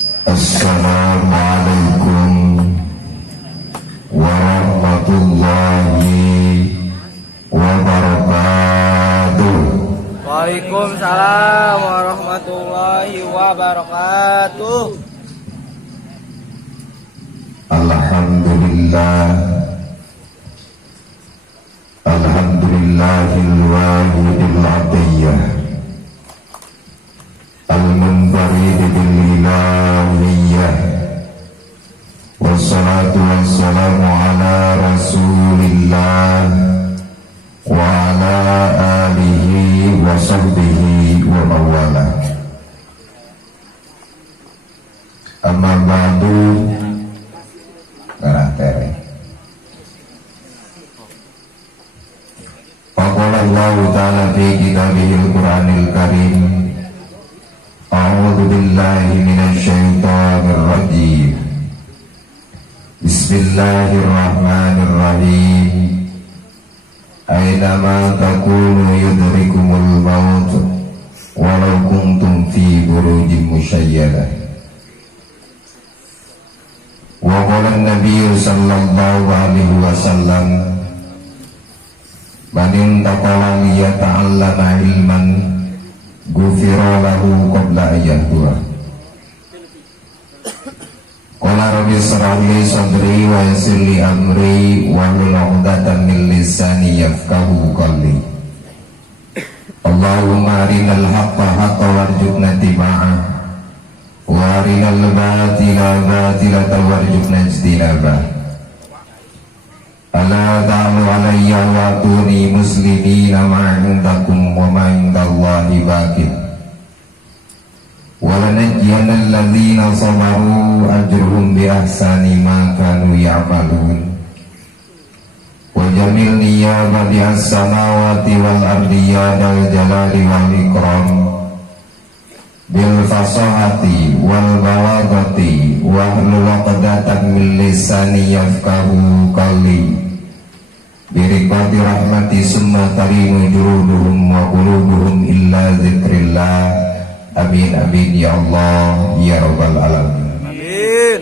Assalamualaikum warahmatullahi wabarakatuh. Waalaikumsalam warahmatullahi wabarakatuh. Alhamdulillah, alhamdulillahil wahidil atiyah, al-munfarid bil ilahiyah, wassalatu wassalamu ala rasulillah wa ala alihi wa sahbihi wa mawala. Amma ba'du. Faqala Allah ta'ala fi kitabihil Qur'anil Karim, a'udzu billahi minasy syaithanir rajim. Bismillahirrahmanirrahim. Aina takunu yudrikumul maut walau kuntum fi burujin musyayyadah. Wa qala an-nabiy sallallahu alaihi wasallam, man intaqala liyata'allama ilman ghufira lahu qabla ayyatuha. Qala rabbi shrah li sadri wa yassir li amri wa hlul 'uqdatam min lisani yafqahu qawli. Allahumma arinal haqqa haqqan warzuqna ittiba'ah wa arinal batila batilatan warzuqna ijtinabah. Ala ta'alu alayya wa atuni muslimina ma'indakum wa ma'indallahi baqin. Wa lanajjiyana alladhina sabaru ajruhum bi ahsani ma kanu ya'malun. Wa jamil niyabati as-samawati wal ardi ya dal jalali wal ikram, bil fasahati wal balagati wa hlul 'uqdatam min lisani yafqahu qawli. Birikati rahmati summa tarimu juruduhum wa qulubuhum illa zikrillah. Amin amin ya Allah ya rabbal alamin. Amin.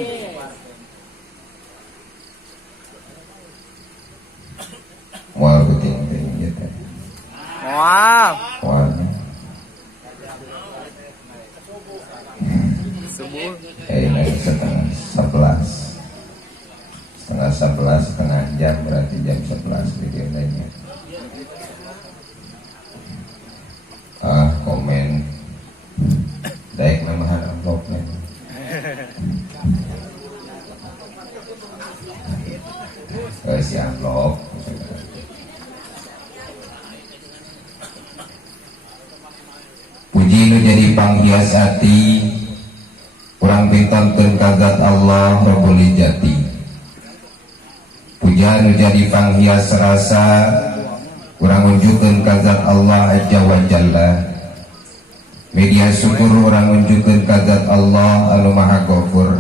Wah betul ya. Wah. Wah. Subuh. Ini setengah 11 setengah jam, berarti jam 11 video lainnya. Komen baik namahan amplopnya. Si amplop puji nu jadi panghias hati kurang pitonkeun kagat Allah Rabbul Jati. Puja nu jadi panghias rasa kurang unjukkeun kagat Allah Azza wa Jalla. Media syukur orang unjukkeun kagat Allah anu Maha Ghafur,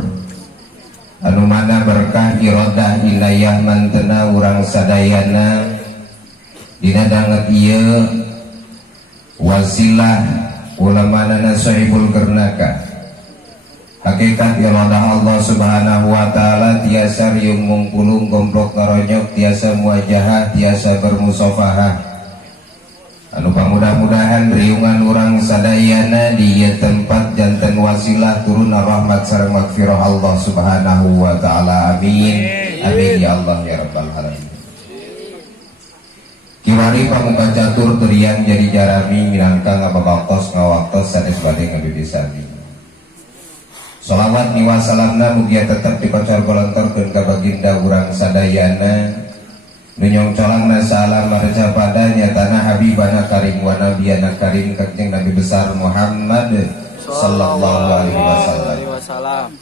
anu mana berkah iradah ilayah mantena urang sadayana dina danget ieu wasilah ulamanana sahibul kernaka. Hakikat iradah Allah subhanahu wa ta'ala tiasa riung mungkulung gomblok ngaronyok, tiasa muajahah, tiasa bermusafahah. Anu pamudah-mudahan riungan urang sadayana di tempat janten wasilah turun rahmat sareng magfirah Allah subhanahu wa ta'ala. Amin amin ya Allah ya rabbal alamin. Kiwari pamuka catur teriang jadi jarami minangka ngababaktos ngawaktos sanes bade ngabibisani. Sholawat niwa salamna mugia tetap dikocor golontorkeun ka baginda urang sadayana nunyong colangna salam marja padanya tanah habibana karim wa nabiyana karim kanjeng Nabi besar Muhammad sallallahu alaihi wasallam.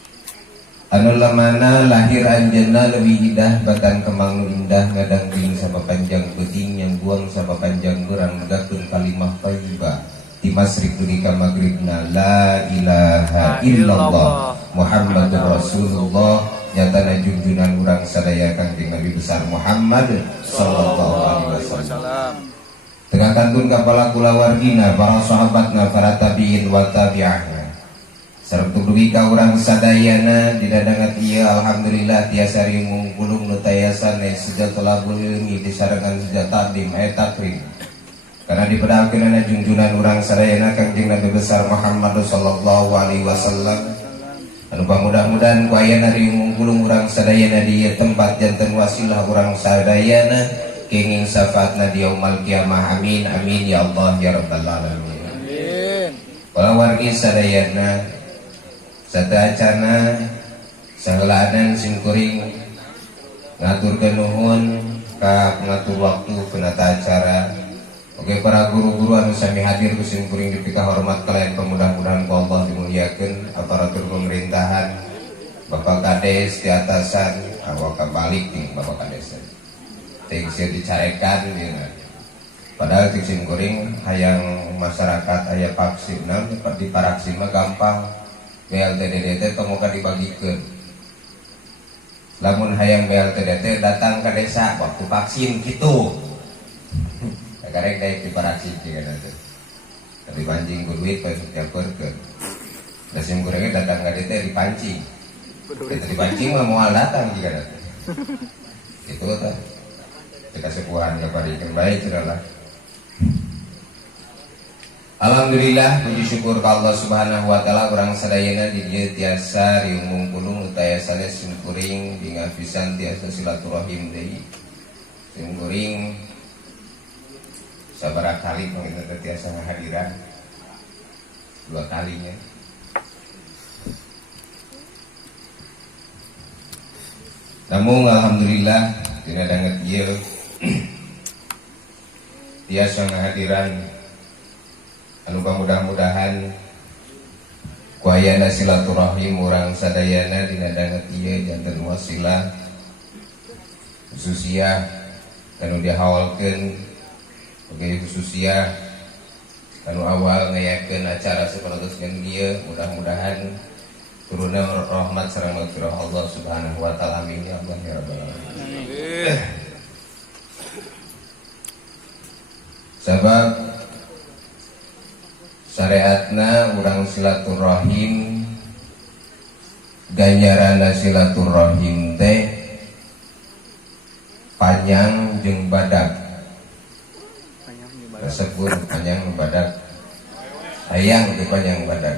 Anu lamana lahir anjeunna leuwih indah batan kemang nu indah ngadangting sapapanjang beuting yang buang sapapanjang urang negakeun kalimah thayyibah di masrik dunika maghribna la ilaha illallah Muhammadur Rasulullah. Nyatana junjunan urang sadaya kanjeng Nabi besar Muhammad sallallahu alaihi wasallam. Tengah kantun kapala kula wargina para sahabatna para tabi'in wa tabi'ahna sareng dugi ka urang sadayana didadangat ieu alhamdulillah tiasa rimung gulung nu tayasan sejatul ilmi disarengan sejata dim takrim karena dipedalkeun junjunan urang sadayana Kangjeng Nabi besar Muhammad sallallahu alaihi wasallam. Anu mudah-mudahan ku ayeuna rimung gulung urang sadayana di tempat janten wasilah urang sadayana kenging syafaatna di yaumul kiamah amin amin ya Allah ya rabbal alamin. Amin. Para wargi sadayana sadayana sahelaanan simkuring ngaturkeun nuhun ka pengatur waktu penata acara. Oke para guru-guru anu sami hadir ku simkuring dipika hormat kalian mudah-mudahan ku Allah dimuliakeun aparatur pemerintahan Bapak Kades di atasan awak balik nih Bapak Kades teh sia dicarekan dina padahal di simkuring hayang masyarakat aya vaksin di paraksin mah gampang BLTDT teh tomoga dibagikeun lamun hayang BLTDT datang ke desa waktu vaksin gitu karek daek di paraksin juga nanti tapi pancing duit pada setiap perken dasim kurangnya datang ke DT dipancing kita dipancing mah mau datang juga nanti itu tuh kita sepuhan kepada ikan baik adalah alhamdulillah puji syukur ke Allah subhanahu wa ta'ala kurang sadayana di dia tiasa riumung pulung utayasanya simkuring dengan pisan tiasa silaturahim deui simkuring sabaraha kali pengingat tiasa hadiran 2 kalinya namun alhamdulillah tidak danget ieu tiasa hadiran anu mudah-mudahan ku ayana silaturahim urang sadayana dina danget ieu janten wasilah khususnya anu dihawalkeun bagi khususnya anu awal ngayakeun acara sapertoskeun dieu mudah-mudahan turunna rahmat sareng maghfirah Allah subhanahu wa ta'ala amin ya Allah ya rabbal alamin. Sabab syariatna urang silaturahim ganjaranna silaturahim teh panjang jeung badag tersebut panjang badak hayang di panjang badak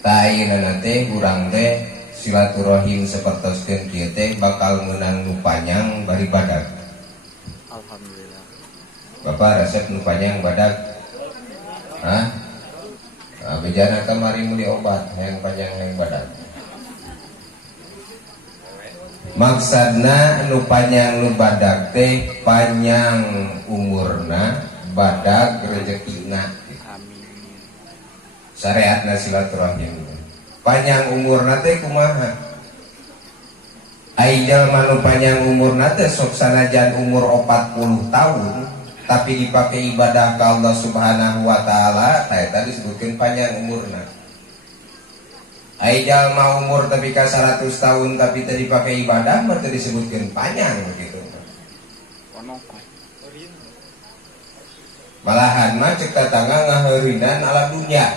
taina nanti kurang teh silaturahim sapertoskeun kieu teh bakal meunang nu panjang bari badak. Alhamdulillah. Bapak resep nu panjang badak hah bejana kamari meuli obat hayang panjang hayang badak maksudna nu panjang nu badak teh panjang umurna badak rezekina Amin. syariatna silaturahim panjang umurna teh kumaha ai jalma nu panjang umurna teh sok sanajan umur 40 tahun tapi dipakai ibadah ka Allah subhanahu wa ta'ala eta disebutkeun panjang umurna ai jalma umur tapi ka 100 tahun tapi teu dipakai ibadah mah teu disebutkeun panjang begitu malahan mah cek tatangga ngaheurinan ala dunya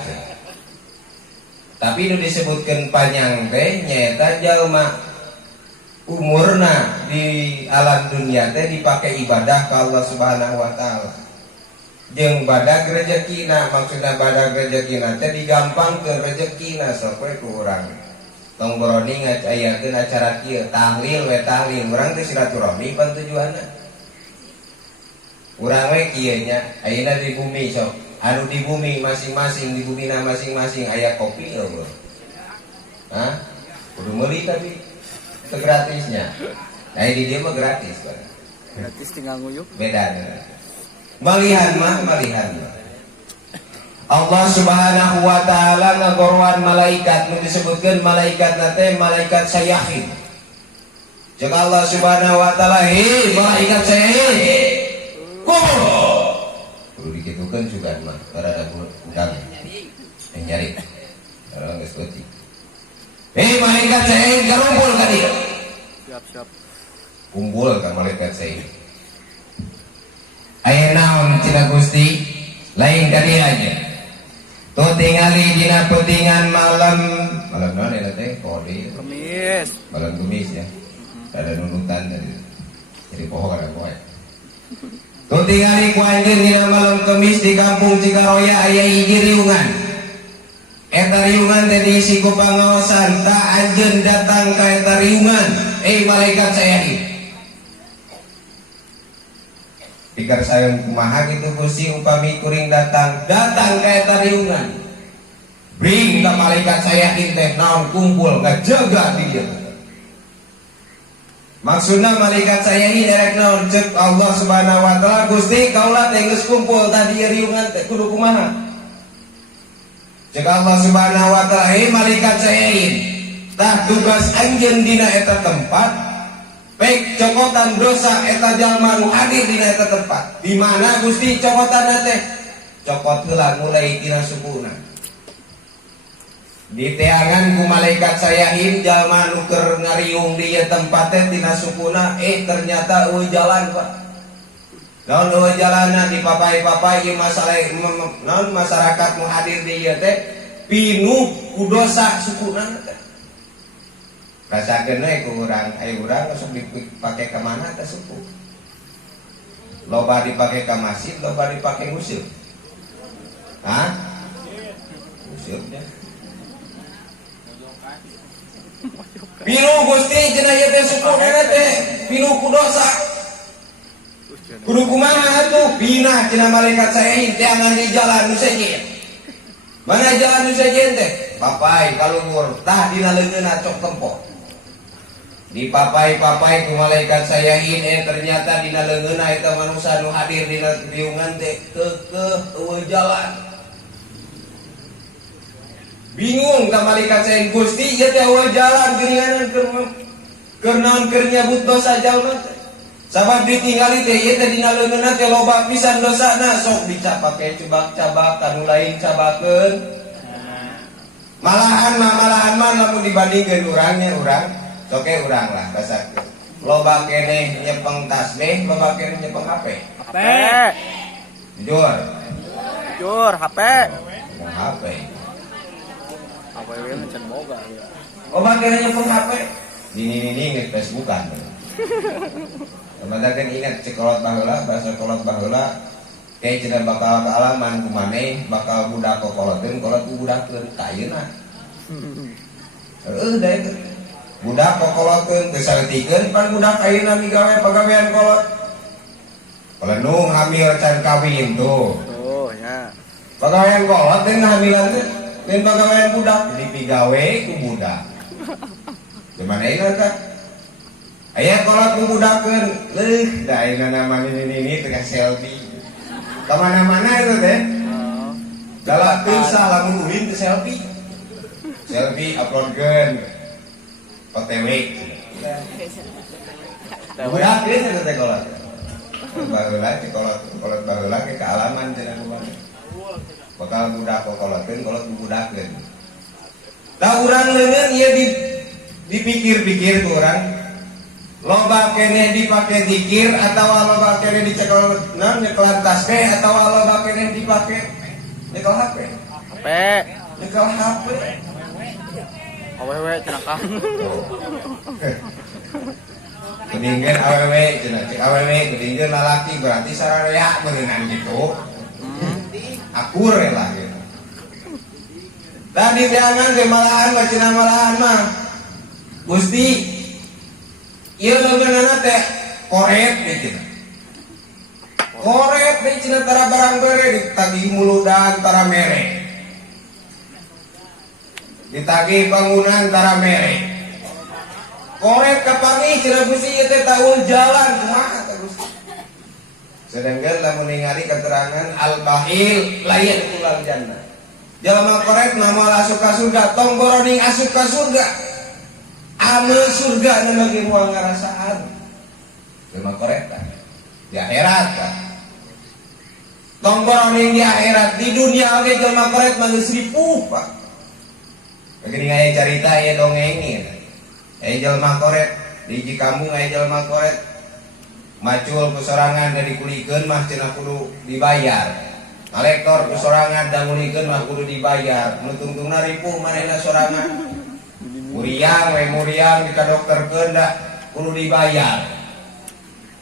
tapi nu disebutkeun panjang teh nyaeta jalma umurna di alam dunia teh dipakai ibadah ka Allah subhanahu wa ta'ala jeung badag rezekina maksudna badag rezekina teh digampangkeun rezekina sok we ku urang tong boroni ngayakeun acara kieu tahlil we tahlil urang teh silaturahmi pan tujuanna urang we kieu nya ayeuna di bumi sok anu di bumi masing-masing di bumina masing-masing aya kopi eueuh hah kudu meuli tapi itu gratisnya nah di dia mah gratis kan Gratis tinggal nguyuk. beda malihan mah Allah subhanahu wa ta'ala ngagorwan malaikat nu disebutkeun malaikat nate malaikat sayahin jeung Allah subhanahu wa ta'ala hei malaikat sayahin kudu dikitukeun juga mah barada udang yang nyari orang geus beuti hei malaikat sayahin karumpul ka dieu Siap. kumpul ka malaikat sayahin aya naon cina Gusti lain ka dieu aja tuh tingali dina pentingan malam naon eta teh kode Kemis. malam Kamis ya. Ada nunutan jadi pohon ada poe. Tuh tingali ku anjeun dina malam Kamis di kampung Cigaroya aya hiji riungan. Eta riungan teh diisi ku pangaosan, tak anjeun datang ka eta riungan, malaikat sayahin. Pikir sayang kumaha gitu Gusti upami kuring datang ka eta riungan. Bring ka malaikat sayahin teh naon kumpul ngajaga di dieu. Maksudna malaikat sayahin erek naon cek Allah Subhanahu wa taala Gusti kaula teh geus kumpul tadi riungan teh kudu kumaha? Cek Allah Subhanahu wa taala, malaikat sayahin, tah tugas anjeun dina eta tempat, pek cokotan dosa eta jalma nu hadir dina eta tempat. Di mana Gusti cokotanna teh? Cokot heula mulai tina subuhna. Diteangan ku malaikat sayahin jalma nu keur ngariung di ieu tempat teh tina subuhna, ternyata eueuh jalan Pak. Naon eueuh jalanna di papai-papai ieu masalah naon masyarakat nu hadir di ieu teh pinuh ku dosa sukuna teh. Rasakeun we ku urang, urang sok dipake ka mana teh suku. Loba dipake ka masjid, loba dipake museum. Hah? Museum teh. Pinuh Gusti cenah ieu teh sukuna teh pinuh ku dosa. Kudu kumaha atuh pinah cenah malaikat sayahin teh angan di jalan nu sejen. Mana jalan nu sejen teh? Papai kaluhur tah dina leungeunna cok tempo. Di papai-papai ku malaikat sayahin ternyata dina leungeunna eta manusia nu hadir dina riungan teh keukeuh eueuh jalan. Bingung ka malaikat sayahin Gusti ieu teh eueuh jalan geuninganan keur naon keur nyabut dosa jalma teh. Sabab ditinggali teh ieu teh dina leungeunna teh loba pisan dosana sok dicapake cebak-cabak kanu lain cabakeun. Malahan mah lamun dibandingkeun urangnya urang soke urang lah rasakeun. Loba keneh nyepeng tasbih, loba keneh nyepeng HP. HP. Jujur. Jujur HP. Nyepeng HP. Apa we can boga ya. Loba keneh nyepeng HP. Dini nge Facebookan. Teman-teman ingat cekolot baheula, bahasa kolot baheula kayak cenah bakal kealaman ku maneh, bakal budak kokoloteun, kolot ku budakeun ka ayeuna. Da itu. Budak kokoloteun teu saeutikkeun pan budak ayeuna migawe pagawean kolot. Kalau hamil can kawin tuh. Tuh ya. Pagawean kolot teh hamilan teh lain pagawean budak, dipigawe ku budak. Cuman ayeuna teh aya kolot memudahkeun da ayeuna nama ini teh selfie kemana-mana itu teh galak salah lamun ulin teh selfie uploadkeun OTW budahkeun eta teh kolot baheula teh kolot baheula ke kealaman cenah kumaha bakal budak kolotkeun kolot budahkeun da urang leungeun ieu dipikir-pikir ku urang loba keneh dipake zikir atau loba keneh dicekel nyekelan tasbih atau loba keneh dipake nyekel HP. Nyekel HP. Awewe cenah kang. Kedingin awewe cenah cek awewe kedingin lalaki berarti sararea beunang gitu. Akur lah gitu. Tadi jangan teh malahan cenah malahan mah. Gusti ieu leungeunna teh korep deui cenah. Korep deui cenah tara barang bere ditagih muludan tara mere. Ditagih bangunan tara mere. Korep kapangih cenah Gusti ieu teh taun jalan kumaha teh Gusti. Sedangkan lamun ningali keterangan al-bahil layan ulang jannah. Jalma korep mah moal asup ka surga, tong boroning asup ka surga. Ame surga nu lagi moal ngarasaan. Jalma korep tah. Di akhirat tah. Tong boroning di akhirat, di dunia oge jalma korep mah geus ripuh, Pak. Geuning aya carita aya dongeng ieu. Aya jalma korep di hiji kampung aya jalma korep macul ku sorangan da dikulikeun mah cenah kudu dibayar. ngalektor ku sorangan da mulikeun mah kudu dibayar nu tungtungna ripuh manehna sorangan muriang dikadokterkeun da kudu dibayar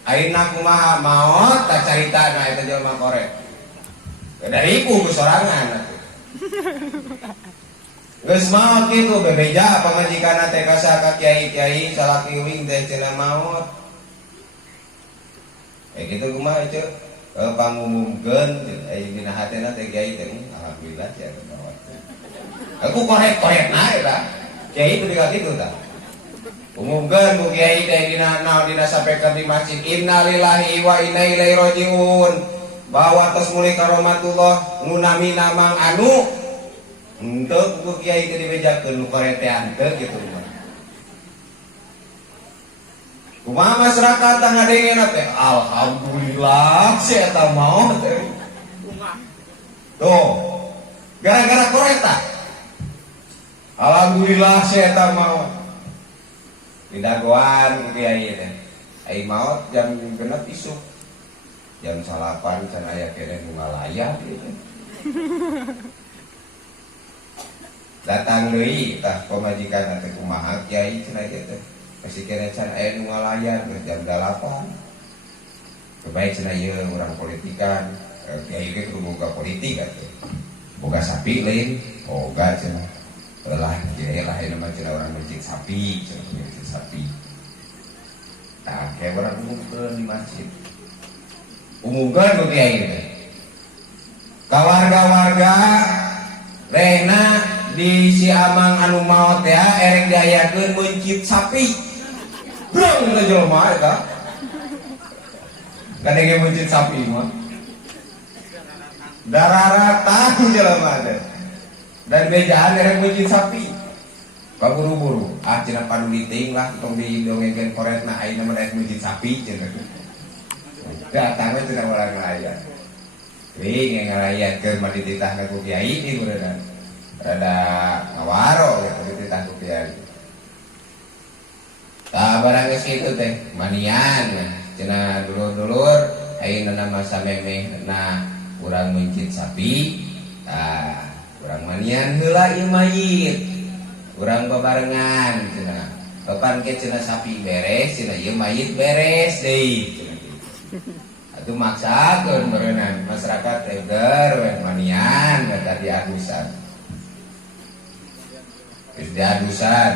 ayeuna kumaha maot tak caritana eta jelema korek da ripuh ku sorangan geus maot kitu bebeja pamajikanna teh kasa ka kiai-kiai salaki uing teh cenah maot gitu kumaha itu pangumumkeun aya dina hatena teh kiai teh alhamdulillah ya maot aku korek-korekna eta kiai teh kitu tah umumkeun ku kiai teh dina naon dina sampaikan di masjid innalillahi wa inna ilaihi rajiun bahwa tos mulai karomatullah ngunami namang anu untuk ku kiai teh dibejakeun nu koretean teh kitu kumaha masyarakat teh ngadengena teh alhamdulillah si eta mau teh tuh gara-gara koreta alhamdulillah si eta mau didagoan ku kiai teh ai maot jam 6 isuk jam 8 can aya keneh nu ngalayah gitu datang deui tah pamajikan teh kumaha kiai cenah kitu masih kena can aya nu ngalayan jam 8 kebaik cenah ieu urang politikan kiai ge kudu boga politik atuh boga sapi lain boga cenah lah kiai lah aya mah cenah urang mencik sapi cenah mencik sapi tah kayak urang umumkeun di masjid umumkeun ku kiai teh ka warga-warga rehna di si amang anu maot ya erek diayakeun mencit sapi brang teh jelema eta kadenge mencit sapi mah dararatan jelema teh dan bejaan erek mencit sapi kaburu-buru cenah panu diting lah tong didongengkeun koretna ayeuna mah erek mencit sapi cenah datang we cenah urang ngalayan ngalayan keur mah dititahna ku kiai ieu beuneuran rada ngawaro gitu dititah ku kiai. Tah barang geus kitu teh manian cenah dulur-dulur ayeuna nama samemeh na urang mencit sapi. Tah urang manian heula ieu mayit. Urang babarengan cenah. Papan ke cenah sapi beres cenah ieu mayit beres deui cenah. Atuh maksakeun beureunan masyarakat teh we manian eta diadusan. Geus diadusan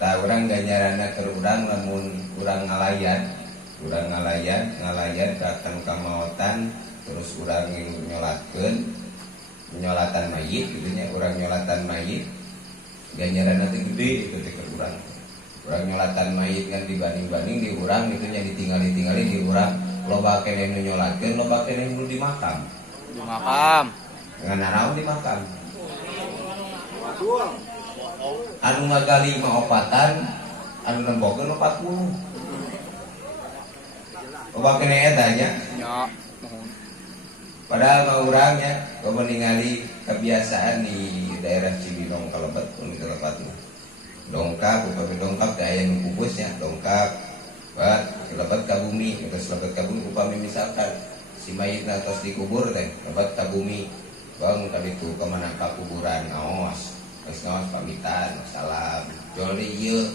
tah urang ganjaranna keur urang lamun urang ngalayan datang ka maotan terus urang nyolatan mayit gitu nya urang nyolatan mayit ganjaranna teh gede itu teh keur urang nyolatan mayit kan dibanding-banding di urang gitu nya ditinggali di urang loba keneh nu nyolatkeun loba keneh nu di makam ngan naon di makam anu ngagali mah opatan anu nembokeun 40 loba keneh eta nya padahal mah urang nya coba ningali kebiasaan di daerah Cibinong kalebet pun telepatna dongkap upami dongkap teh aya nu kubusnya dongkap bat lebet ka bumi geus lebet ka bumi upami misalkan si mayitna tos dikubur teh lebet ka bumi bang tadi tu kemana ka kuburan ngaos geus ngaos pamitan salam joli ieu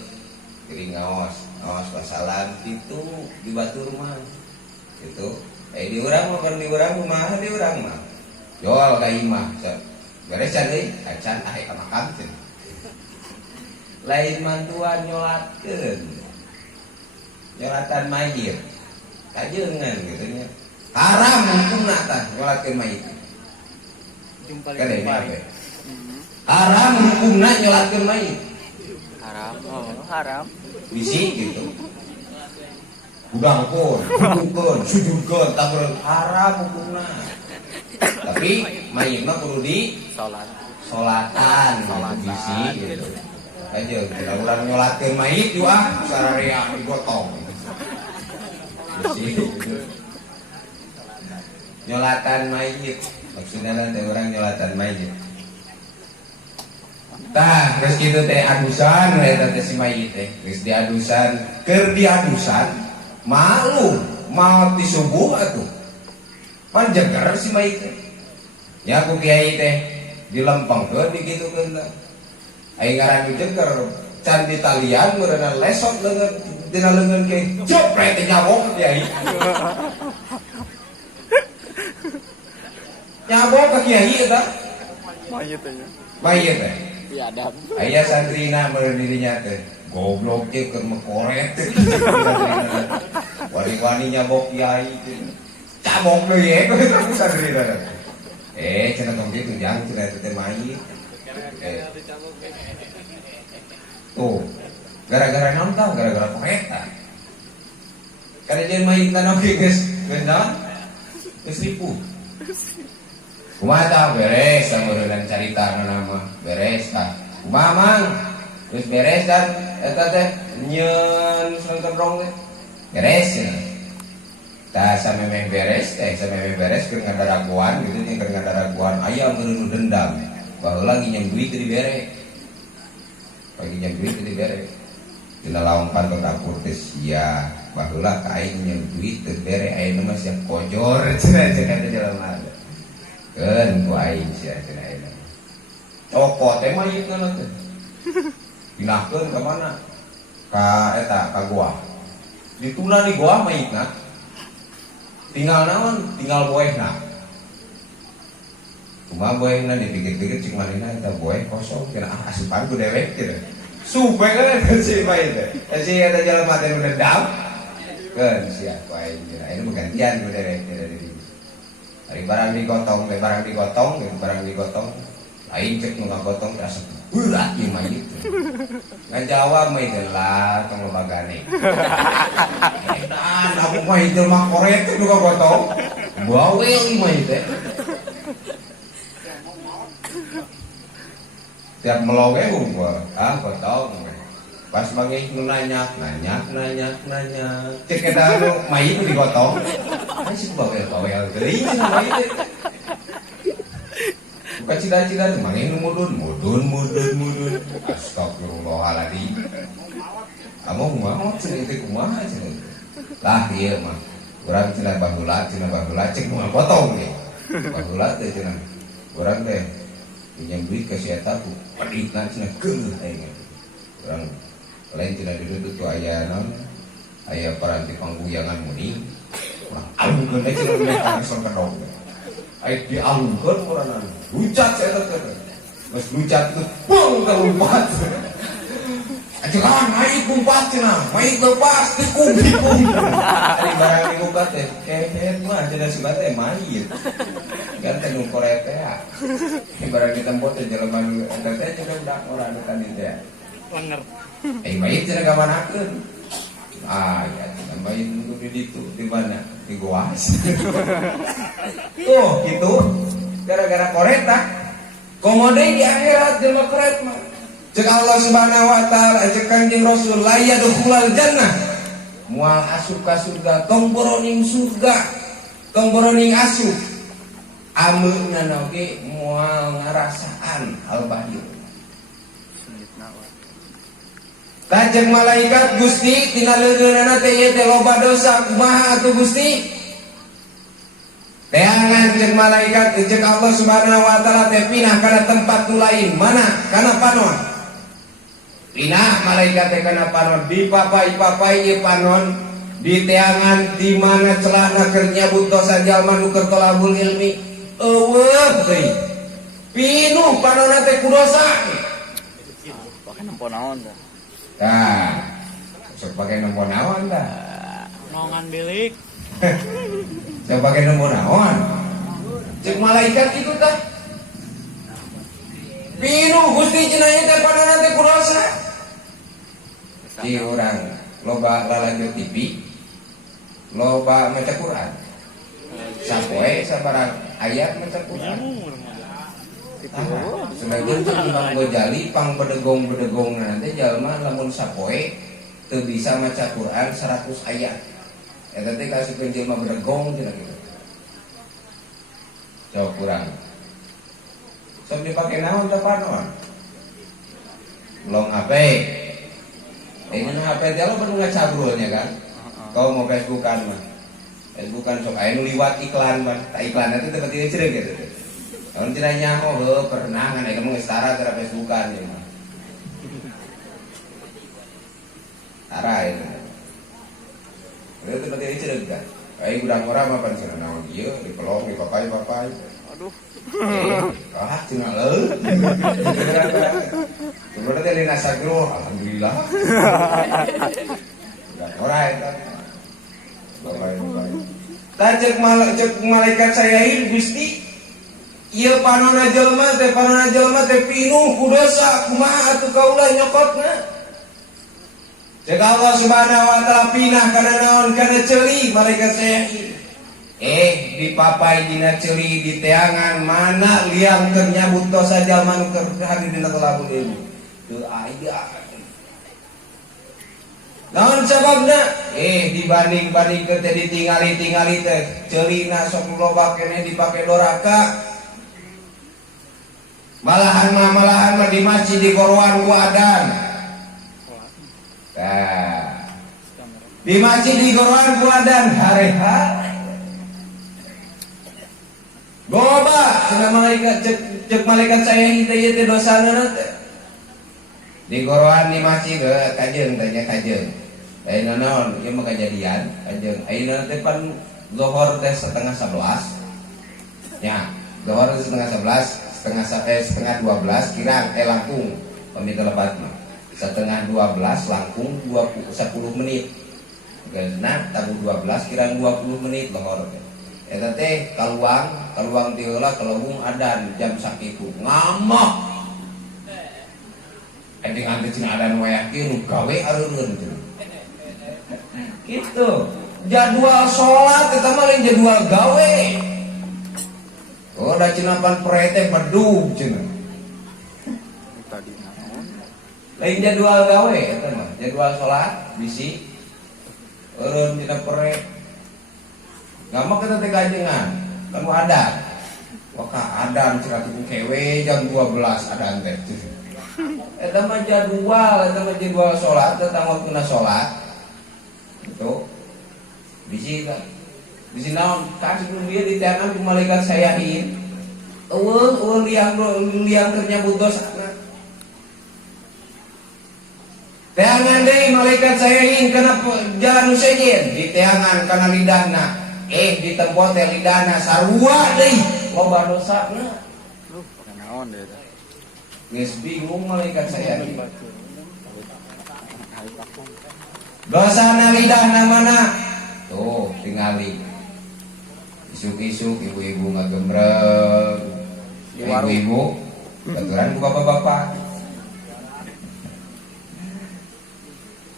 geuring ngaos salam kitu di batur mah kitu di urang mah di urang mah joal ka imah beres can deui acan ahe ka makam teh lain mantuan nyolatkeun nyolatan mayit kajeungan gitu nya haram hukumna tah nyolatkeun mayit kadene ape haram hukumna nyolatkeun mayit haram bisi gitu udangkeun hukumkeun sujudkeun tabrek haram hukumna tapi mayit mah kudu di solatan bisi gitu aja kita urang nyolatkeun mayit juga sararea digotong nyolatan mayit maksudna teh urang nyolatan mayit tah geus kitu teh adusan eta teh si mayit teh geus diadusan keur diadusan malu maot di subuh atuh Manjeger si mayit teh. Ya ku kiai teh dilempengkeun digitukeun teh. Aing ngaran jeger can ditalian meureunna lesot leungeun dina leungeun kiai. Jepret teh nyabok kiai. Nyabok ka kiai eta. Mayit aja. Mayit teh. Biadab. Aya santrina meureun dirinya teh. Goblok teh keur mekoret. Wani-wani nyabok kiai teh. Cabok deui ye santrina. Cenah tong kitu jang cenah teh mayit. Tuh, gara-gara nonton, gara-gara kereta. Karena dia main tanah geus naon? Geus ripuh. Kumaha tah beres sameureun carita nama beres tah. Kumaha mang? Geus beres dan eta teh nyeun sangkendrong teh. Beres ya. Tah samemeh beres keur ngadaraguan gitu nya keur ngadaraguan aya meureun dendam. Baheula nginjem duit teu dibere. Pagi jam duit teu dibere. Dina lawan kantor dapur teh sia baheula ka aing nginjem duit teu bere ayeuna mah sia kojor cenah teh jelema. Keun ku aing sia cenah ayeuna. Cokot teh mah ieu teh. Pinahkeun ka mana? Ka eta ka gua. Dituna di gua mayitna. Tinggal naon? Tinggal boehna. Cuma boehna dipikir-pikir cik manehna eta boeh kosong kira asupan ku dewek kieu. Supaya kan si mayit teh. Si eta jelema teh nu dendam. Keun sia ku aing kira ayeuna gantian ku dewek dari hari barang digotong aing cek nu ngagotong asa berat ieu mayit. Ngajawab mayit lah tong lobagane. Dan aku mayit jelema koret nu ngagotong. Bawel ieu mayit teh. Tiap melowe gua, gotong. Pas mangih nu nanya. Cek eta nu mayit digotong. Masih bawel deui cenah mayit. Buka cida-cida mangih nu mudun. Astagfirullahaladzim. Amo kumaha cenah teh kumaha cenah. Lah ieu mah. Urang cenah baheula cek nu ngagotong ge. Baheula teh cenah. Urang teh pinjam duit ke si eta ku peditna cenah geuleuh aing. Urang lain cenah duduk tu aya naon? Aya paranti pangguyangan muni. Urang alungkeun teh cenah mereka langsung kedong. Aya dialungkeun urang lucat eta teh. Geus lucat teh bong kalumpat. Ajegan mayit kumpat cenah, mayit lepas tikung. Ari barang dibuka teh, kehet mah cenah si teh mayit. Kan teh nu koret teh. Barang ditempo teh jelema nu eta teh cenah budak urang nu tadi teh. Lenger. Mayit cenah gamanakeun. Ya cenah mayit nu di ditu di mana? Di goas. Tuh, gitu. Gara-gara koret tah. Komode di akhirat jelema koret mah. Cek Allah Subhanahu wa taala, cek Kanjeng Rasul la yadkhulul jannah. Moal asup ka surga, tong boroning surga. Tong boroning asup. Ameuna oge moal ngarasaan hal bahagia. Kajeng malaikat Gusti tina leungeunna teh ieu teh loba dosa kumaha atuh Gusti? Teangan jeung malaikat jeung Allah Subhanahu wa taala teh pinah kana tempat nu lain. Mana? Kana panon. Pinah malaikat teh kana panon, dipapai-papai ieu panon di teangan di mana celana keur nyabut dosa jalma nu keur thalabul ilmi. Eueuh teuing. Pinuh panonna teh ku dosa. Pakai nempo naon tah? Tah. Sok pake nempo naon tah? Nongan bilik. Sok pake nempo naon? Cek malaikat itu tah. Pinuh Gusti cenah ieu teh panonna teh ku dosa. Di orang loba lalanjut TV, loba maca Quran. Sapoe sabarang ayat maca Quran. Sebagian Imam Ghazali pang bedegong nanti jalma lamun sapoe teu bisa maca Quran 100 ayat. Eta teh kasupkeun jelema bedegong cenah kitu. Coba kurang. Sok dipake naon teh panon? Long HP. Ini HP dia lo perlu ngacabrulnya kan? Kau mau Facebookan mah. Facebookan sok aya nu liwat iklan mah. Ta iklan itu tempat ini cereng gitu. Kalau tidak nyaho pernah kan aya mah setara tara Facebookan ya. Tara itu. Itu tempat ini cereng kan. Ai gudang orang apa cenah naon ieu dipelong di papai. Aduh. Cenah leuh. Kumaha teh lina sagro alhamdulillah. Gudang orang eta. Bapak. Tajek malaikat sayain Gusti. Ieu panonna jelema teh pinuh ku dosa kumaha atuh kaula nyokotna. Cek Allah Subhanahu wa taala pinah kana naon kana ceuli malaikat sayain. Dipapai dina ceuli di teangan mana liang keur nyabut dosa jalma nu keur hadir dina kelabun ilmu. Teu aya. Naon sababna? Dibanding-bandingkeun teh ditingali teh ceulina sok loba keneh dipake doraka. Malahan mah di masjid di korwan ku adan. Tah. Di masjid di korwan ku adan hareha. Goba cenah malaikat cek malaikat saya teh teh dosana teh. Di korwan di masjid kajeung tanya kajeung. Ayeuna naon ieu mah kejadian kajeung. Ayeuna teh pan zuhur teh 10:30. Nya, zuhur teh 10:30. setengah 12 kirang langkung pamita lebat mah 11:30 langkung 10 menit geuna tabu 12 kirang 20 menit lohor eta teh kaluang ti heula kelebung adan jam sakitu ngamah ending ante cenah adan wayahkeun nu gawe areureun kitu jadwal salat eta mah lain jadwal gawe. Oh, da cenah pan perete beduh cenah. Tadi naon? Lain jadwal gawe eta mah, jadwal salat bisi. Eureun cenah pere. Gamak kita teh kajengan, kan adan. Waka adan cenah tuku kewe jam 12 adan teh. Eta mah jadwal salat, tentang waktuna salat. Itu bisi kan. Di sini naon kasih dia di tangan ku malaikat sayain. Eueuh liang keur nyabut dosana. Teangan deui malaikat sayain kana jalan nu sejen di teangan kana lidahna. Di tempat teh lidahna sarua deui loba dosana. Pake naon deh eta. Geus bingung malaikat sayain. Dosana lidahna mana? Tuh tingali. Isuk-isuk ibu-ibu ngagemreng, ibu-ibu baturan ku bapak-bapak.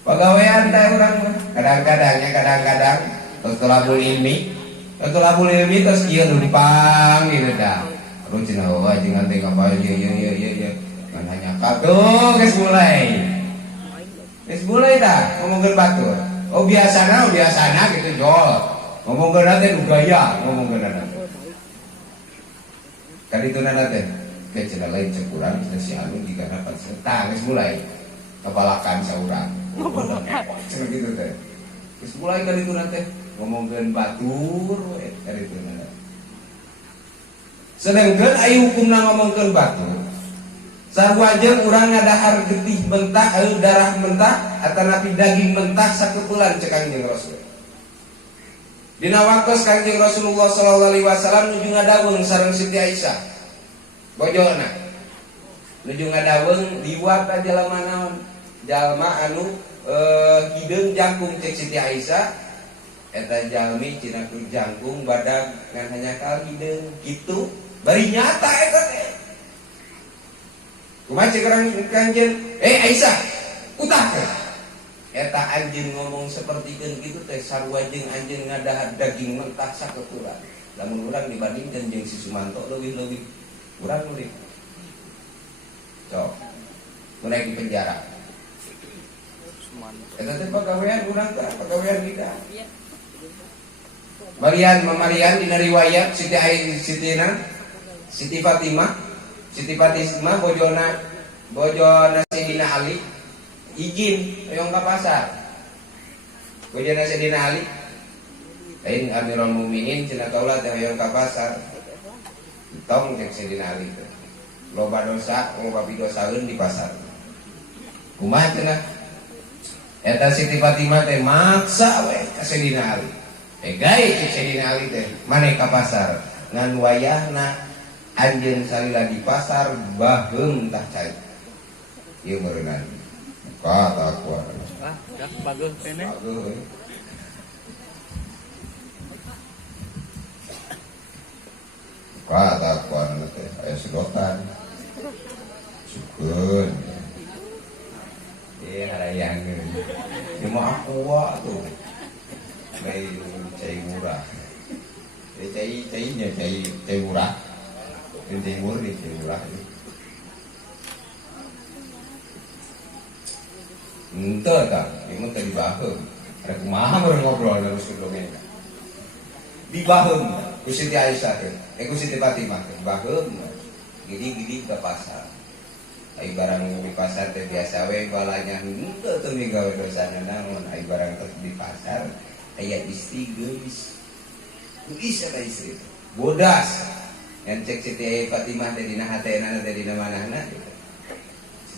Pagawean teh urang kadang-kadang tos tulabul ilmi tos ieu numpang di dah. Anu cenah eueuh jeung teh kapal ieu ngan hanya katuh geus mulai tah ngomongkeun batur. Oh biasana gitu jol. Ngomongkeun teh nu gaya ngomongkeun teh. Kadituna teh ke cenah lain cek urang cenah si anu diganapan tah geus mulai kepalakan saurang. Cenah kitu teh. Geus mulai kadituna teh ngomongkeun batur we kadituna. Sedengkeun aya hukumna ngomongkeun batur. Sarua jeung urang ngadahar getih mentah, darah mentah atanapi daging mentah sakepelan cek Kangjeng Rasul. Dina waktos Kangjeng Rasulullah sallallahu alaihi wasallam nuju ngadaweung sareng Siti Aisyah. Bojona. Nuju ngadaweung liwat ka jalma naon? Jalma anu hideung jangkung cek Siti Aisyah. Eta jalmi cenah ku jangkung badag ngan hanya kal hideung kitu. Bari nyata eta teh. Kumaha cek Kangjeng? Aisyah, utah teh. Eta anjeun ngomong sapertikeun kitu teh sarua jeung anjeun ngadahar daging mentah sakepulan. Lamun urang dibandingkeun jeung si Sumanto leuwih-leuwih. Urang leuwih. Sok. Mulai di penjara. Eta teh pagawean urang teh, pagawean kita. Marian dina riwayat Siti Fatimah bojona Sayyidina Ali izin hoyong ka pasar. Bojona Sayyidina Ali Lain Amirul Mukminin cenah kaula teh hoyong ka pasar. Tong cek Sayyidina Ali teh. Loba dosa, ngopi dosaeun di pasar. Kumaha cenah? Eta Siti Fatimah teh maksa we ka Sayyidina Ali. Gai cek Sayyidina Ali teh, maneh ka pasar. Ngan wayahna anjeun salila di pasar baheum tah cai. Ieu meureunana. Kata aku. Ah, dah bagus ini. Bagus. Kata aku teh aya sedotan. Syukur. Harayangeun. Ieu mah aqua tuh. Bae cai murah. Cai murah. Cai murni cai murah. Henteu tah, ieu mah teh dibaheum. Ada kumaha meureun ngobrol terus dongeng. Dibaheum ku Siti Aisyah teh, ku Siti Fatimah teh baheum. Gidi ke pasar. Ai barang di pasar teh biasa we balanya henteu teu migawe dosana naon. Ai barang teh di pasar aya istri geus. Geus ada istri. Bodas. Yang cek Siti Fatimah teh dina hatena teh dina manahna gitu.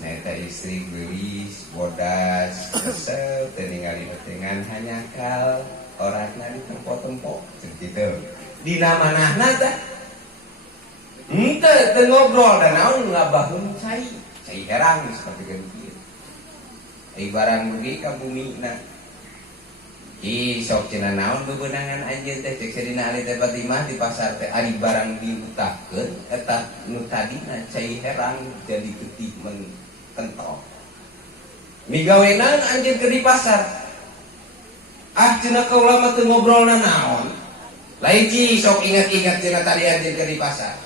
Nah, eta istri geus bodas, kesel teh ningali dengan hanya kal orangna di tempo-tempo kitu. Dina manahna teh henteu teu ngobrol dan naon ngabaheun cai herang seperti kieu. Ai barang mugi ka bumina. Ih sok cenah naon bebeunangan anjeun teh cek Sayyidina Ali teh Fatimah di pasar teh ari barang diutahkeun eta nu tadina cai herang jadi getih men kentok. Migawenan anjeun ke di pasar. Ah cenah kaula mah teu ngobrolna naon. Lain ci sok ingat-ingat cenah tadi anjeun ke di pasar.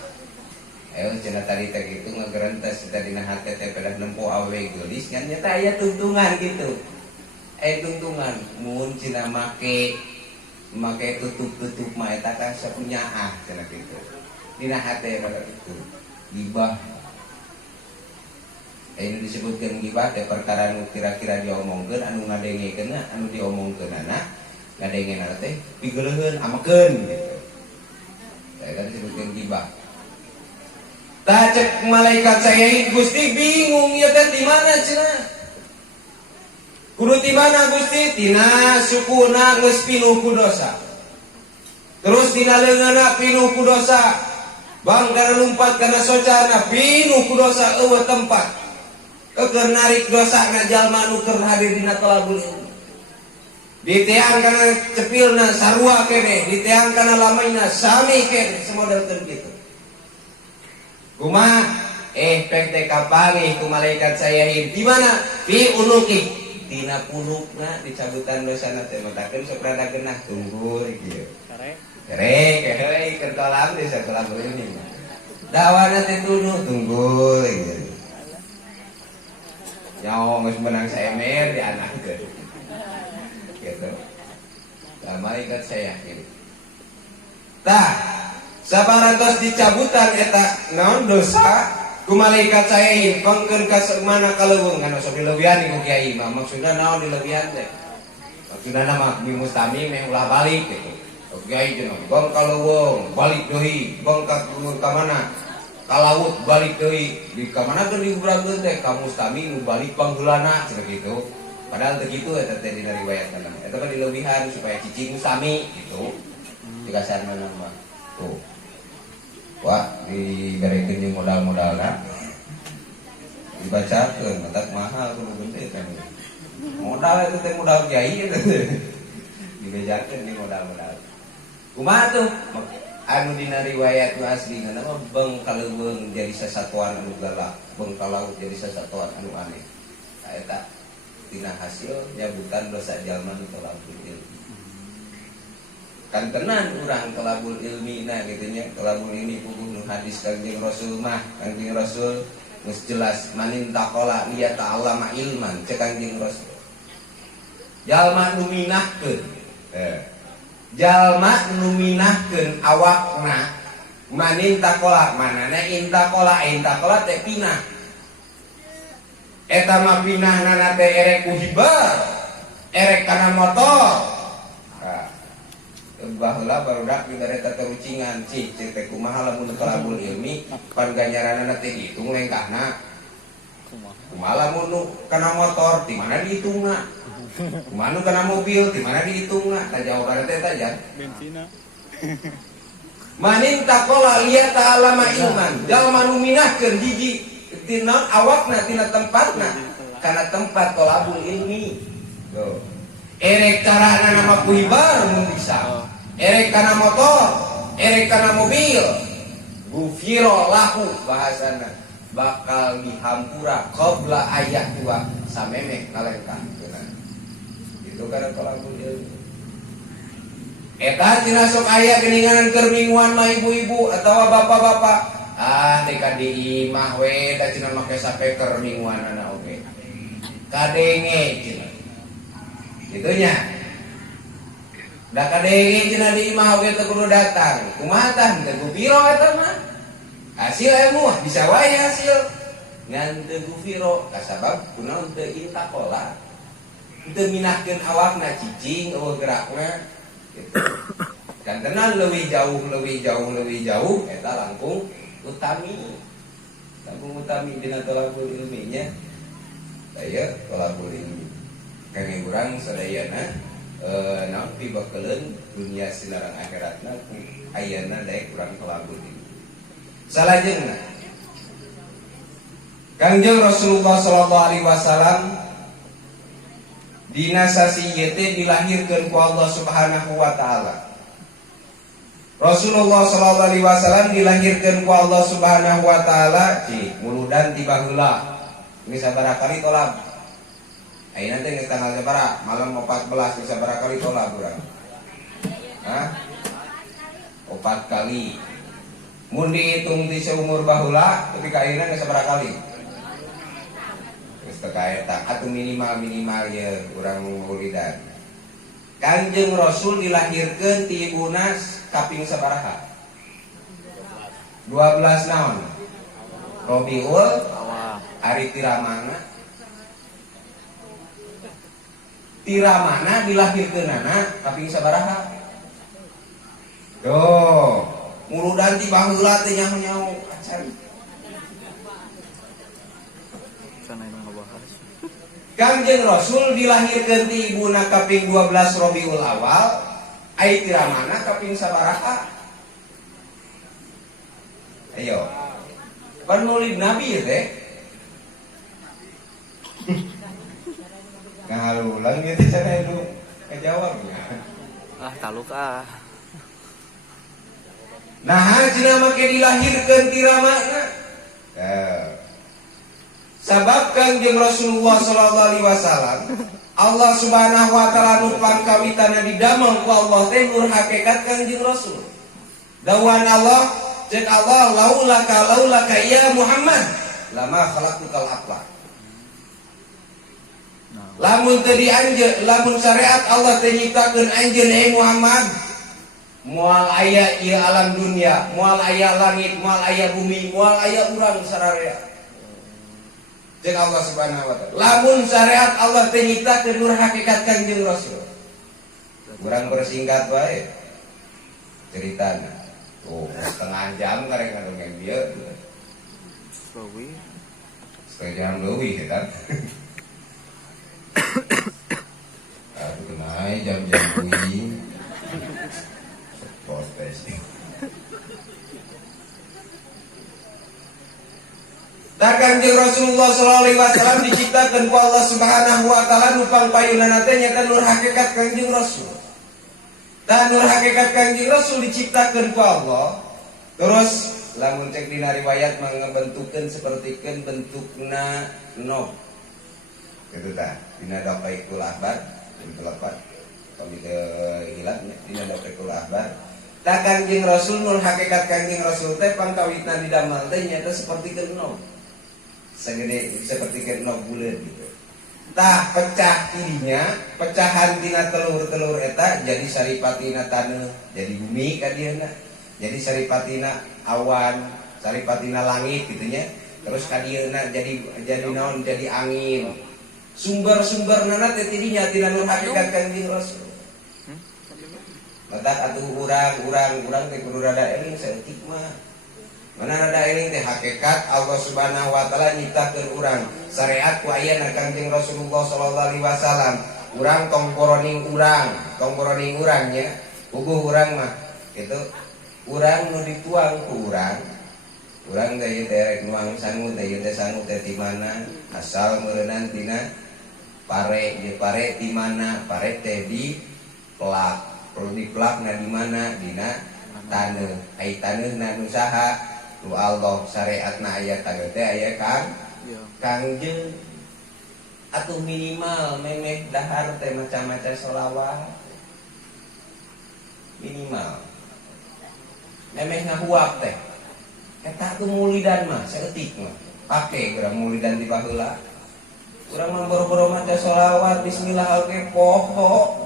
Ayo cenah tadi teh kitu ngagerentes eta dina hate teh pedah nempo awewe geulis ngan nya teh aya tuntungan kitu. Tuntungan mun cenah make tutup-tutup mah eta kan sapunyaah cenah kitu. Dina hate pada kitu. Gibah. Ini disebutkan gibah teh perkara anu kira-kira diomongkeun anu ngadengekeun anu diomongkeunana ngadengeunana teh pigeuleuheun amakeun gitu. Eta disebutkeun gibah. Tah cek malaikat saya Gusti bingung ya teh di mana cenah. Kudu di mana Gusti? Tina sukuna geus pinuh ku dosa. Terus dina leungeunna pinuh ku dosa. Bang kana lumpat kana socana pinuh ku dosa eueuh tempat. Keur narik dosa na jalma nu keur hadir dina talabul ilmi. Diteang kana cepilna sarua kene, diteang kana lamaina sami kene, semodel kitu. Kumaha? Pek teh kapangi ku malaikat saya di mana? Fi unuki. Dina punukna dicabutan dosana teh matakeun sok rada geunah tunggu kieu. Karek heuy kentolan di sakola ini. Dawana teh tunggu kieu. Nyawa geus menang saemer di anakkeun. Gitu. Nah, malaikat saya yakin. Tah, sabarantos dicabutan eta naon dosa ku malaikat saya pangkeun ka mana kaleuweung kana sok dileuwihan ku kiai mah maksudna naon dileuwihan teh. Maksudna mah mustami meh ulah balik gitu. Kiai cenah gong kaleuweung balik deui, gong ka mana? Ka laut balik deui. Di ka mana keur diubragkeun teh ka mustami nu balik pangheulana cenah kitu. Padahal teu kitu eta teh dina riwayatna. Eta mah dileuwihan supaya cicing sami gitu. Dikasarna mah. Tuh. Wah, diberekeun jeung modal-modalna. Dibacakeun, matak mahal kudu gede kan. Modal itu teh modal kiai eta. Dibejakeun di modal-modal. Kumaha tuh? Anu dina riwayat nu aslina mah beung kaleuweung jadi sasatuan anu galak, beung ka laut jadi sasatuan anu aneh. Eta dina hasil nyabutan dosa jalma nu talabul ilmi. Kan tenan urang talabul ilmi na gitu nya, talabul ilmi puguh nu hadis Kangjeng Rasul mah, Kangjeng Rasul geus jelas manin taqala niya ta'allama ilman cek Kangjeng Rasul. Jalma nu minahkeun. Jalma nu minahkeun awakna manin taqala manana intakola teh pinah. Eta mah pinahnana teh erek ku hibar, erek kana motor. baheula barudak di gareta terucingan cik teh kumaha lamun talabul ilmi pan ganjaranna teh dihitung lengkahna kumaha lamun nu kana motor di mana dihitungna kumaha nu kana mobil di mana dihitungna tah jawabanna teh tah jan bensina manin taqala liya ta'ala ma ilman jalma nu minahkeun hiji tina awakna tina tempatna kana tempat talabul ilmi tuh erek carana nama kuibar mun bisa erek kana motor erek kana mobil gufiro lahu bahasana bakal dihampura qabla ayat dua samemek nalengkah itu kana talabul ilmi eta tina sok aya geninganan keur mingguan mah ibu-ibu atawa bapak-bapak deka di imah we da cenah make sape keur mingguanana oge kadenge cenah itunya da kadenge cenah di imah oge teu kudu datang kumaha tah teu gufiro eta mah hasil ilmu bisa wae hasil ngan teu gufiro kasabab kunaon teu intaqola teu minahkeun awakna cicing eueuh gerakna gitu. Dan tenan leuwih jauh eta langkung utami dina talabul ilminya aya talabul ilmi kangge urang sadayana naon pibakeuleun dunia sinarang akhiratna ku ayeuna daek urang talabul ilmi salajengna Kangjeng Rasulullah sallallahu alaihi wasallam dina sasi ieu teh dilahirkeun ku Allah Subhanahu wa taala. Rasulullah sallallahu alaihi wasallam dilahirkeun ku Allah Subhanahu wa taala cik muludan ti baheula. Ini sabaraha kali tolab? Ayeuna teh geus tanggal sabaraha? Malam 14 geus sabaraha kali tolab urang? Hah? 4 kali. Mun dihitung ti seumur baheula ketika ayeuna geus sabaraha kali? Terkait atau minimal ya urang muridan. Kanjeng Rasul dilahirkeun ti ibuna kaping sabaraha? 12 naon? Rabiul ari tiramana. Tiramana dilahirkeunana kaping sabaraha? Tuh, muludan ti baheula teh nyaho-nyaho acan. Kanjeng Rasul dilahirkeun ti ibuna kaping 12 Rabiul Awal, ai tiramana kaping sabaraha? Ayo. Penulid Nabi teh. Ngahalulang ieu teh cenah nu ngajawab nya. Taluk ah. Nah, cenah make dilahirkeun tiramana. Sabab Kanjeng Rasulullah sallallahu alaihi wasallam Allah Subhanahu wa taala nu pangkawitana didamel ku Allah teh nur hakikat Kanjeng Rasul. Dawan Allah, cek Allah laulaka ya Muhammad lama khalaqtukal aflak. Lamun teu dianjeun, lamun syariat Allah teh nyiptakeun anjeun Muhammad, moal aya ieu alam dunia, moal aya langit, moal aya bumi, moal aya urang sararea. Jeung Allah Subhanahu wa taala. Lamun syariat Allah teh nyiptakeun nur hakikat Kanjeng Rasul. Urang bersingkat bae ceritana. Oh, setengah jam karek ngadongeng bieu. Setengah jam leuwih eta. Aduh kenai jam-jam kuing. Protes. Dan Kanjeng Rasulullah sallallahu alaihi wasallam diciptakeun ku Allah Subhanahu wa taala nu pangpayunana teh nyaeta nur hakikat Kanjeng Rasul. Dan nur hakikat Kanjeng Rasul diciptakeun ku Allah. Terus lamun cek dina riwayat ngabentukeun sapertikeun bentukna nob. Kitu tah, dina dapaikul ahbar, dipelapat. Kami ke hilatnya dina dapaikul ahbar. Da Kanjeng Rasul nur hakikat Kanjeng Rasul teh pangkawitna didamel teh nyaeta sapertikeun nob. Segede seperti kena bulan gitu. Tah pecah ininya, pecahan tina telur-telur eta jadi saripatina taneuh, jadi bumi kadieuna. Jadi saripatina awan, saripatina langit gitunya. Terus kadieuna jadi naon jadi angin. Sumber-sumber nana teh tidinya tina nur hakikat Kanjeng Rasul. matak atuh urang teh kudu rada eling saeutik mah. Mana rada eling teh hakikat Allah Subhanahu wa taala nyiptakeun urang. Syariat ku ayeuna Kangjeng Rasulullah sallallahu alaihi wasallam. Urang tong boroning urang nya. Puguh urang mah kitu. Urang nu dituang ku urang. Urang teh ieu teh rek nuang sangu teh ieu teh sangu teh di mana? Asal meureunan tina pare, ieu pare di mana? Pare teh di plak. Perlu di plakna di mana? Dina taneuh. Ai taneuhna nu saha? Nu Allah syariatna aya taneuh teh aya Kangjeng. Atuh minimal memeh dahar teh maca-maca sholawat. Minimal. Memeh ngahuap teh. Eta tuh mulidan mah saeutik mah. Pake urang mulidan di baheula. Urang mah boro-boro maca sholawat bismillah oge poho.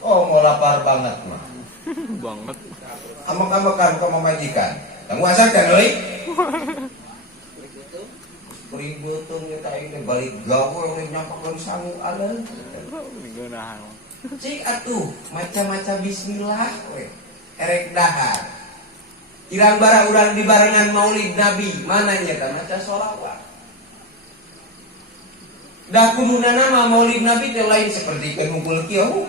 Oh, mau lapar banget mah. Banget. Amak-amakan ka mamajikan. Kamu asalkan euy. Beri beuteung eta ieu balik gaul rek nyampakeun sangu aleun. Digunahan. Cik atuh maca-maca bismillah we. Erek dahar. Kirang bara urang di barengan Maulid Nabi, mana nya tah maca sholawat. Da kudunana mah Maulid Nabi teh lain seperti kenungkul kieu.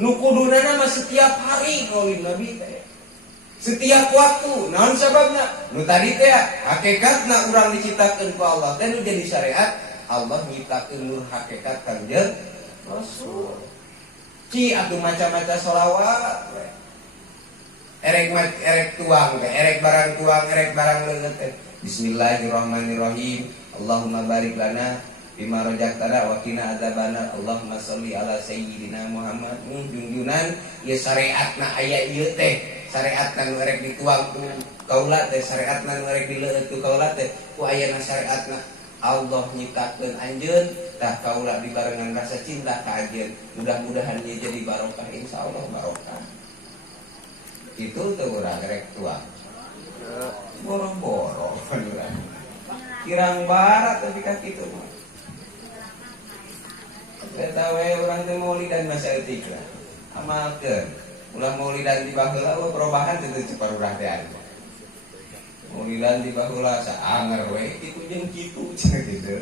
Nu kudunana mah setiap hari Maulid Nabi teh. Setiap waktu, naon sababna? Nu tadi teh hakikatna urang diciptakeun ku Allah teh nu jadi syariat, Allah nyiptakeun nur hakikat Kangjeng Rasul. Ci atuh maca-maca sholawat we. Erek tuang teh, erek barang leungeut teh. Bismillahirrahmanirrahim. Allahumma barik lana bima razaqtana wa qina adzabannar. Allahumma sholli ala sayyidina Muhammad. Junjunan ieu syariatna aya ieu teh. Syariatna nu erek dituang ku kaula teh, syariatna nu erek dileueut ku kaula teh. Ku ayeuna syariatna Allah nyiptakeun anjeun, tah kaula dibarengan rasa cinta ka anjeun. Mudah-mudahan ieu jadi barokah, insyaallah barokah. Itu tuh urang erek tuang. Boro-boro urang. Kirang barat tapi ka kitu mah. Eta we urang teh maulidan masa eutik lah. Amalkeun. Ulah maulidan di baheula perubahan teu cepat urang teh anu. Maulidan di baheula saanger we kitu jeung kitu cenah kitu.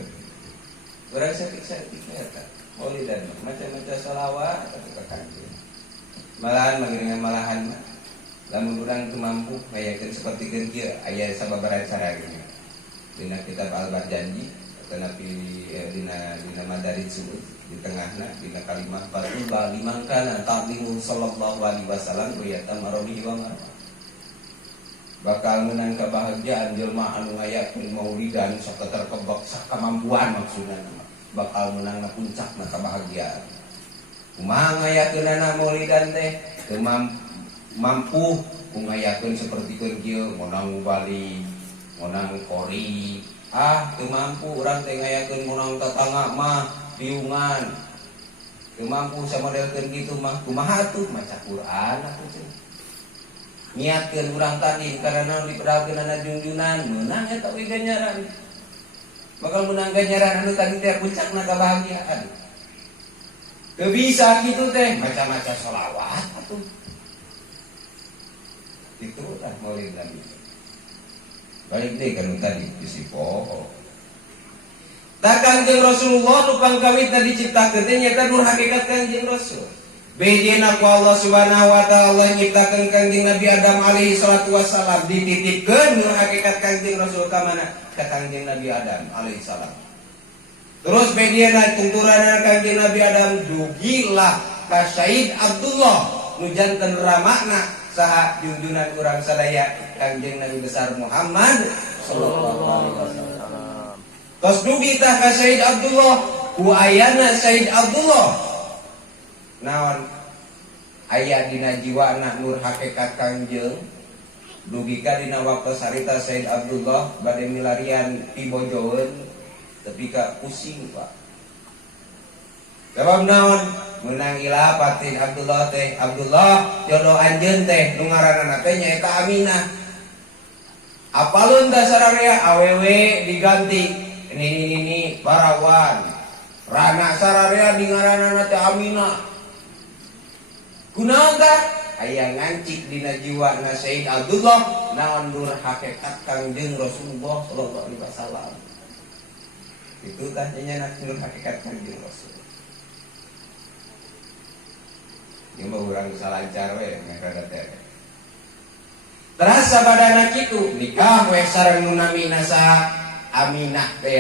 Urang saeutik-saeutik eta. Maulidan maca-maca sholawat atuh ka Kangjeng. Malahan lamun urang teu mampu ngayakeun sapertikeun kieu aya sababaraha cara gini. Dina kitab Al-Barjanji atau dina Madarid Subuh di tengahna dina kalimah fatuba liman kana ta'limu sallallahu alaihi wasallam riyata marobihi wa marwa. Bakal meunang kabahagiaan jelema anu ngayakeun maulidan saketer kebak sakamampuan maksudna bakal meunang puncakna kabahagiaan. Kumaha ngayakeunana maulidan teh teu mampu ngayakeun sapertikeun kieu ngonang bali ngonang kori teu mampu urang teh ngayakeun ngonang tatangga mah piungan teu mampu samodelkeun kitu mah kumaha atuh maca Quran atuh cenah niatkeun urang tadi karena dipedalkeunana junjunan meunang eta we ganjaran bakal meunang ganjaran anu tadi teh puncakna kabahagiaan teu bisa kitu teh maca-maca sholawat atuh itu lah Maulid Nabi. Balik deh kan tadi bisi poho. Tak Kangjeng Rasulullah nupang kawit tadi ciptakeun teh nyata nur hakikat Kangjeng Rasul. Bedena ku Allah Subhanahu wa taala nyiptakeun Kangjeng Nabi Adam alaihi salatu wassalam dititipkeun nur hakikat Kangjeng Rasul ka mana? Ka Kangjeng Nabi Adam alaihi salam. Terus bedena tuntunan Kangjeng Nabi Adam dugilah ka Sayyid Abdullah nu janten ramakna saha junjunan urang sadaya Kangjeng Nabi besar Muhammad sallallahu alaihi wasallam. Tos dugi tah ka Sayyid Abdullah ku ayana Sayyid Abdullah. Naon aya dina jiwana nur hakikat Kangjeng dugi ka dina waktu sarita Sayyid Abdullah bade milarian pibojoeun tepi ka pusing Pak. Sebab naon menang ilah patin Abdullah teh Abdullah jodoh anjeun teh nu ngaranna teh nyaeta Aminah. Apalun dasararea awewe diganti ini parawan. Rana sararea di ngaranna teh Aminah. kunaon tah aya ngancik dina jiwana Sayyid Abdullah naon nur hakikat Kangjeng Rasulullah sallallahu alaihi wasallam. Itu tah nya nur hakikat Kangjeng Rasul. Ieu mah urang salancar we ngaranna teh. Terasa pada anak itu nikah we sareng nu namina saha Aminah teh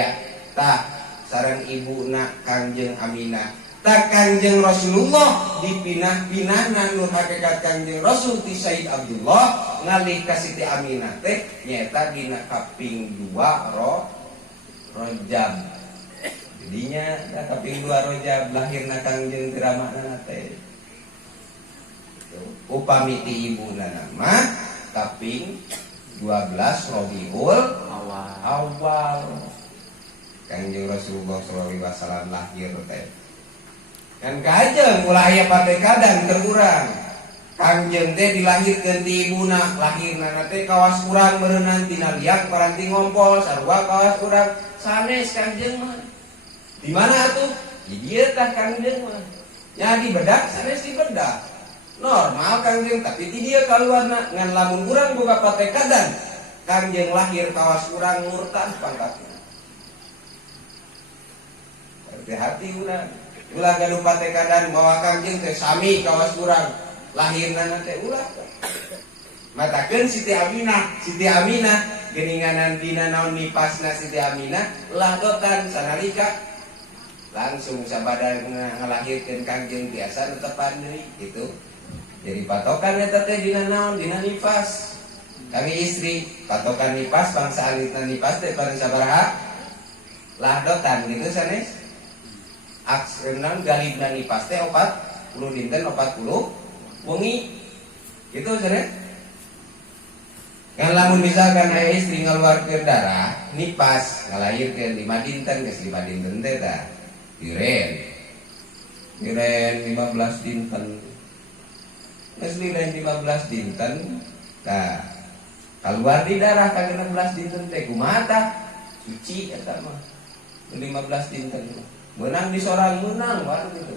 tah sareng ibuna Kangjeng Aminah. Tak Kangjeng Rasulullah dipinah-pinahna nur hakikat Kangjeng Rasul ti Sayyid Abdullah ngalih ka Siti Aminah teh nyaeta dina kaping 2 Rajab. Jadinya da kaping 2 Rajab lahirna Kangjeng Ramakna teh. Upami ti ibuna nama kaping 12 Rabiul Awal. Kangjeng Rasulullah sallallahu alaihi wasallam lahir teh. Kan kajeng ulah aya patekadan keur urang. Kangjeng teh dilahirkeun ti ibuna, lahirna teh kawas urang meureunnan tina liak paranti ngompol sarua kawas urang sanes Kangjeng mah. Di mana atuh? Di dieu tah Kangjeng mah. Nya di bedak sanes di bedak. Normal Kangjeng tapi ti dieu kaluarna ngan lamun urang boga patekadan Kangjeng lahir kawas urang murtad pangkatna. Hati-hati urang. Ulah gaduh patekadan bahwa Kangjeng teh sami kawas urang lahirna teh ulah. Matakeun Siti Aminah geuninganan dina naon nipasna Siti Aminah lahdotan sanalika langsung sabada ngalahirkeun Kangjeng biasa netepan deui gitu. Jadi patokan eta teh dina naon dina nifas. Kami istri patokan nifas bangsa alitna nifas teh paling sabaraha? Lahdotan gitu sanes. Aksenan galibna nifas teh 40 dinten 40 wengi gitu cenah. Kan lamun misalkan aya istri ngaluarkeun darah nifas ngalahirkeun 5 dinten geus 5 dinten teh tah diren 15 dinten geus diren 15 dinten tah kaluar di darah ka 16 dinten teh kumaha tah suci eta mah 15 dinten menang di sorang menang baru gitu.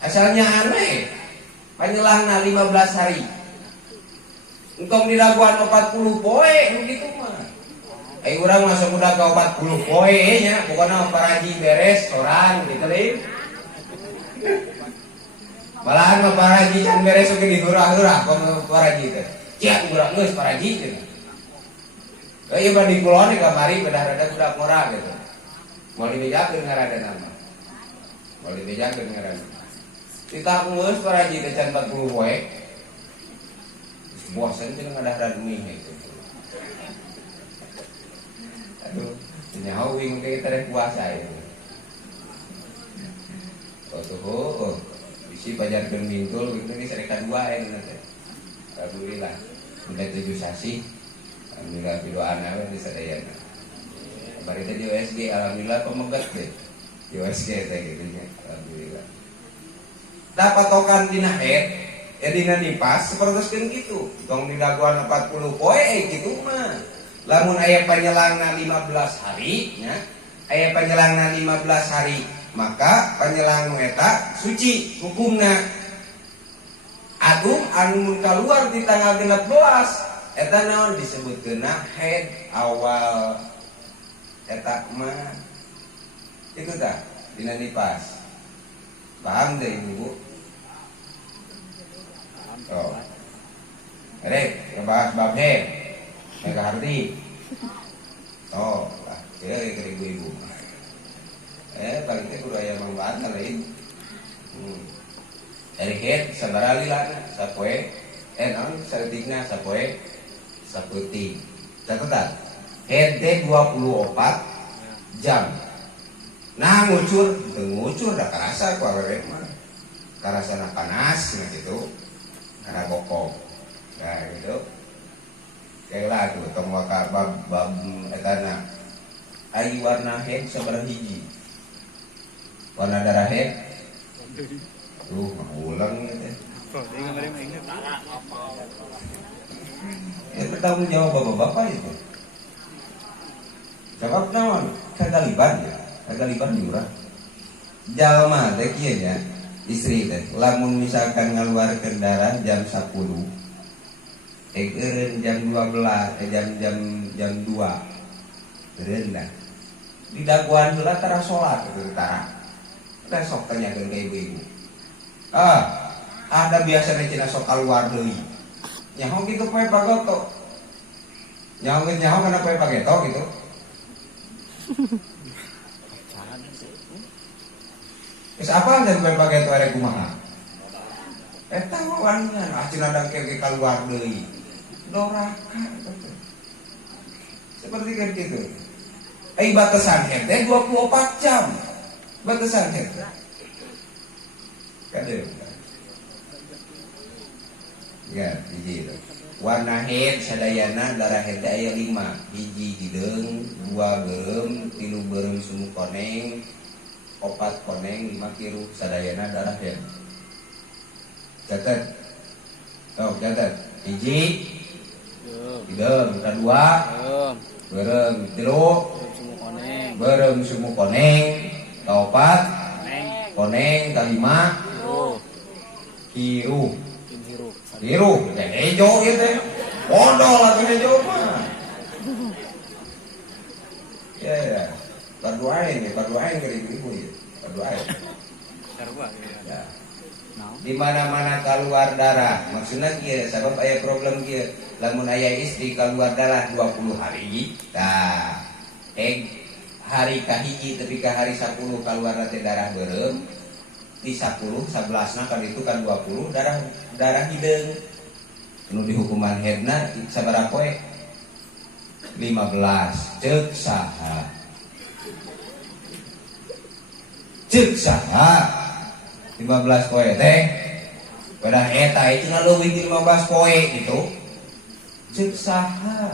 Asalnya aneh panjelahna 15 hari engkong dilaguan 40 poe begitu mah urang masuk udah ke 40 poe nya pokoknya paraji beres sorang gitu deh malahan mah paraji can beres oke dihurah-hurah kok paraji teh ciak urang geus paraji gitu ieu mah di kulon kamari bedah rada budak murah gitu. Mau dibejakeun ngaranna nama. Mau dibejakeun ngaranna. Kita geus paraji teh can 40 poe. Bosan cenah ngadah duit itu. Aduh, nyaho wing teh teh puasa itu. Oh, bisi pajarkeun bingkul kitu geus rek kadua aya teh. Alhamdulillah. Udah 7 sasi. Alhamdulillah pidoana we sadayana. Bari teh di USG alhamdulillah pemegat deh. Di USG teh gitu nya. Alhamdulillah. Da patokan dina haid, dina nifas sapertoskeun kitu. Tong dilaguan 40 poe kitu mah. Lamun aya panjelangna 15 hari nya, aya panjelangna 15 hari, maka panjelang eta suci hukumna. Agung anu kaluar di tanggal 16 eta naon disebutkeunna haid awal. Eta mah itu tah dina nifas. Paham deh ibu? Oh. Rek, ngebahas bab haid. Mega harti. Oh, lah, ya ke ibu-ibu. Paling teh kudu aya mangbahan lain. Dari haid sabaraha lilana? Sapoe. Naon saeutikna sapoe? Sapeuting. Catetan. Haid 24 jam. Nah ngucur dah karasa ku awewe mah. Karasana panas gitu. Karena bokok. Nah gitu. Kayak tuh tong waka bab etana. Ai warna haid sabaraha hiji? Warna darah haid? Ulang gitu. Itu tanggung jawab bapak-bapak itu. Sebab naon kagaliban ya, kagaliban diurang. Jalma teh kieu nya istri teh lamun misalkan ngaluarkeun darah jam 10 eureun jam 12 jam 2 eureun dah di daguan heula tara salat tara teh sok tanyakeun ka ibu-ibu ada biasana cenah sok kaluar deui nyaho kitu poe pagoto nyaho kana poe pageto gitu Wis apa dan berbagai tuare kumaha? Eta wawangan acina dangke keluar deui. Doraka. Seperti kan gitu. Batasan teh 24 jam. Batasan teh. Kade. Ya, hiji itu. Warna head sadayana darah head aya 5. Hiji hideung, 2 beureum, 3 beureum sumuk koneng. 4 koneng 5 kiru sadayana darah head. Catat. Oh, catat. Hiji. Hideung, kedua. Beureum, 3. Beureum sumuk koneng. Kaopat. Koneng, kalima. Kiru. Kiru, hejo ieu teh. Bodol atuh hejo mah. Ya. Berdoain ke ibu ya. Berdoain. Ya. Di mana-mana keluar darah, maksudnya kieu sabab aya problem kieu. Lamun aya istri keluar darah 20 hari, tah hari kahiji tapi ka hari 10 keluar teh darah beureum. Di 10, 11 kan itu kan 20 darah hideung. Nu di hukuman hedna sabaraha poe? 15. Ceuk saha? Ceuk saha 15 poe teh pada eta itu leuwih di 15 poe gitu ceuk saha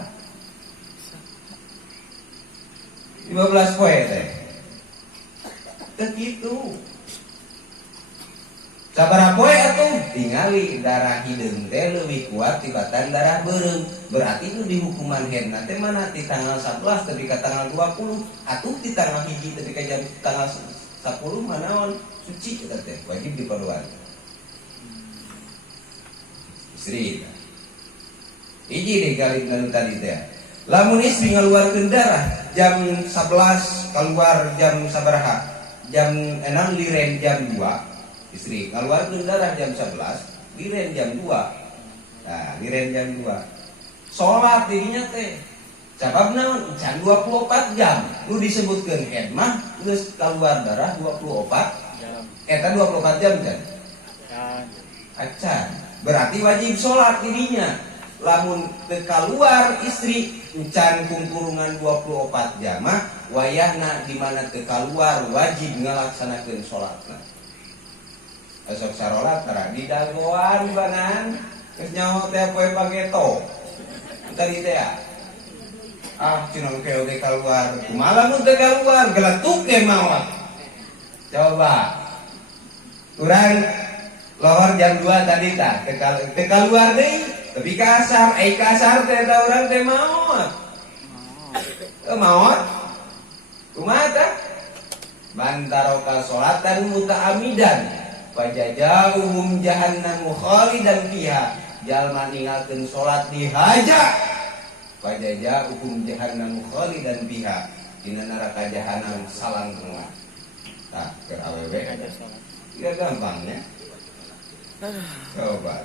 15 poe teh teh kitu sabaraha poe atuh tingali darah hideung teh leuwih kuat tibatan darah beureum berarti itu di hukuman hedna teh mana di tanggal 11 tapi ka tanggal 20 atuh di tanggal hiji tapi ka jam tanggal 10 manaon suci kita teh wajib diperluan istri hiji deh kali tadi teh lamun istri ngaluarkeun darah jam 11 keluar jam sabaraha jam 6 liren jam 2 istri ngaluarkeun darah jam 11 liren jam 2 nah liren jam 2 salat dirinya teh sabab naon can 24 jam lu disebutkeun head mah geus keluar darah 24 jam eta 24 jam kan acan berarti wajib salat dirinya lamun teu kaluar istri can kungkurungan 24 jam mah wayahna di mana teu kaluar wajib ngalaksanakeun salatna esok sarolat tara di dagoan banan geus nyaho teh poe pageto tadi teh cina oke keluar kumaha mun teu keluar geletuk ge maot coba urang lohor jam 2 tadi tah teu keluar deui tapi kasar kasar teh da urang teh maot maot kumaha tah bantaroka salatan mutaamidan fajajahum jahannam khalidan fiha jalma ninggalkeun salat dihaja Pajaja hukum jahannam khalidan biha dina neraka jahanam salang tengah. Nah, ke awewe tidak gampangnya. Coba.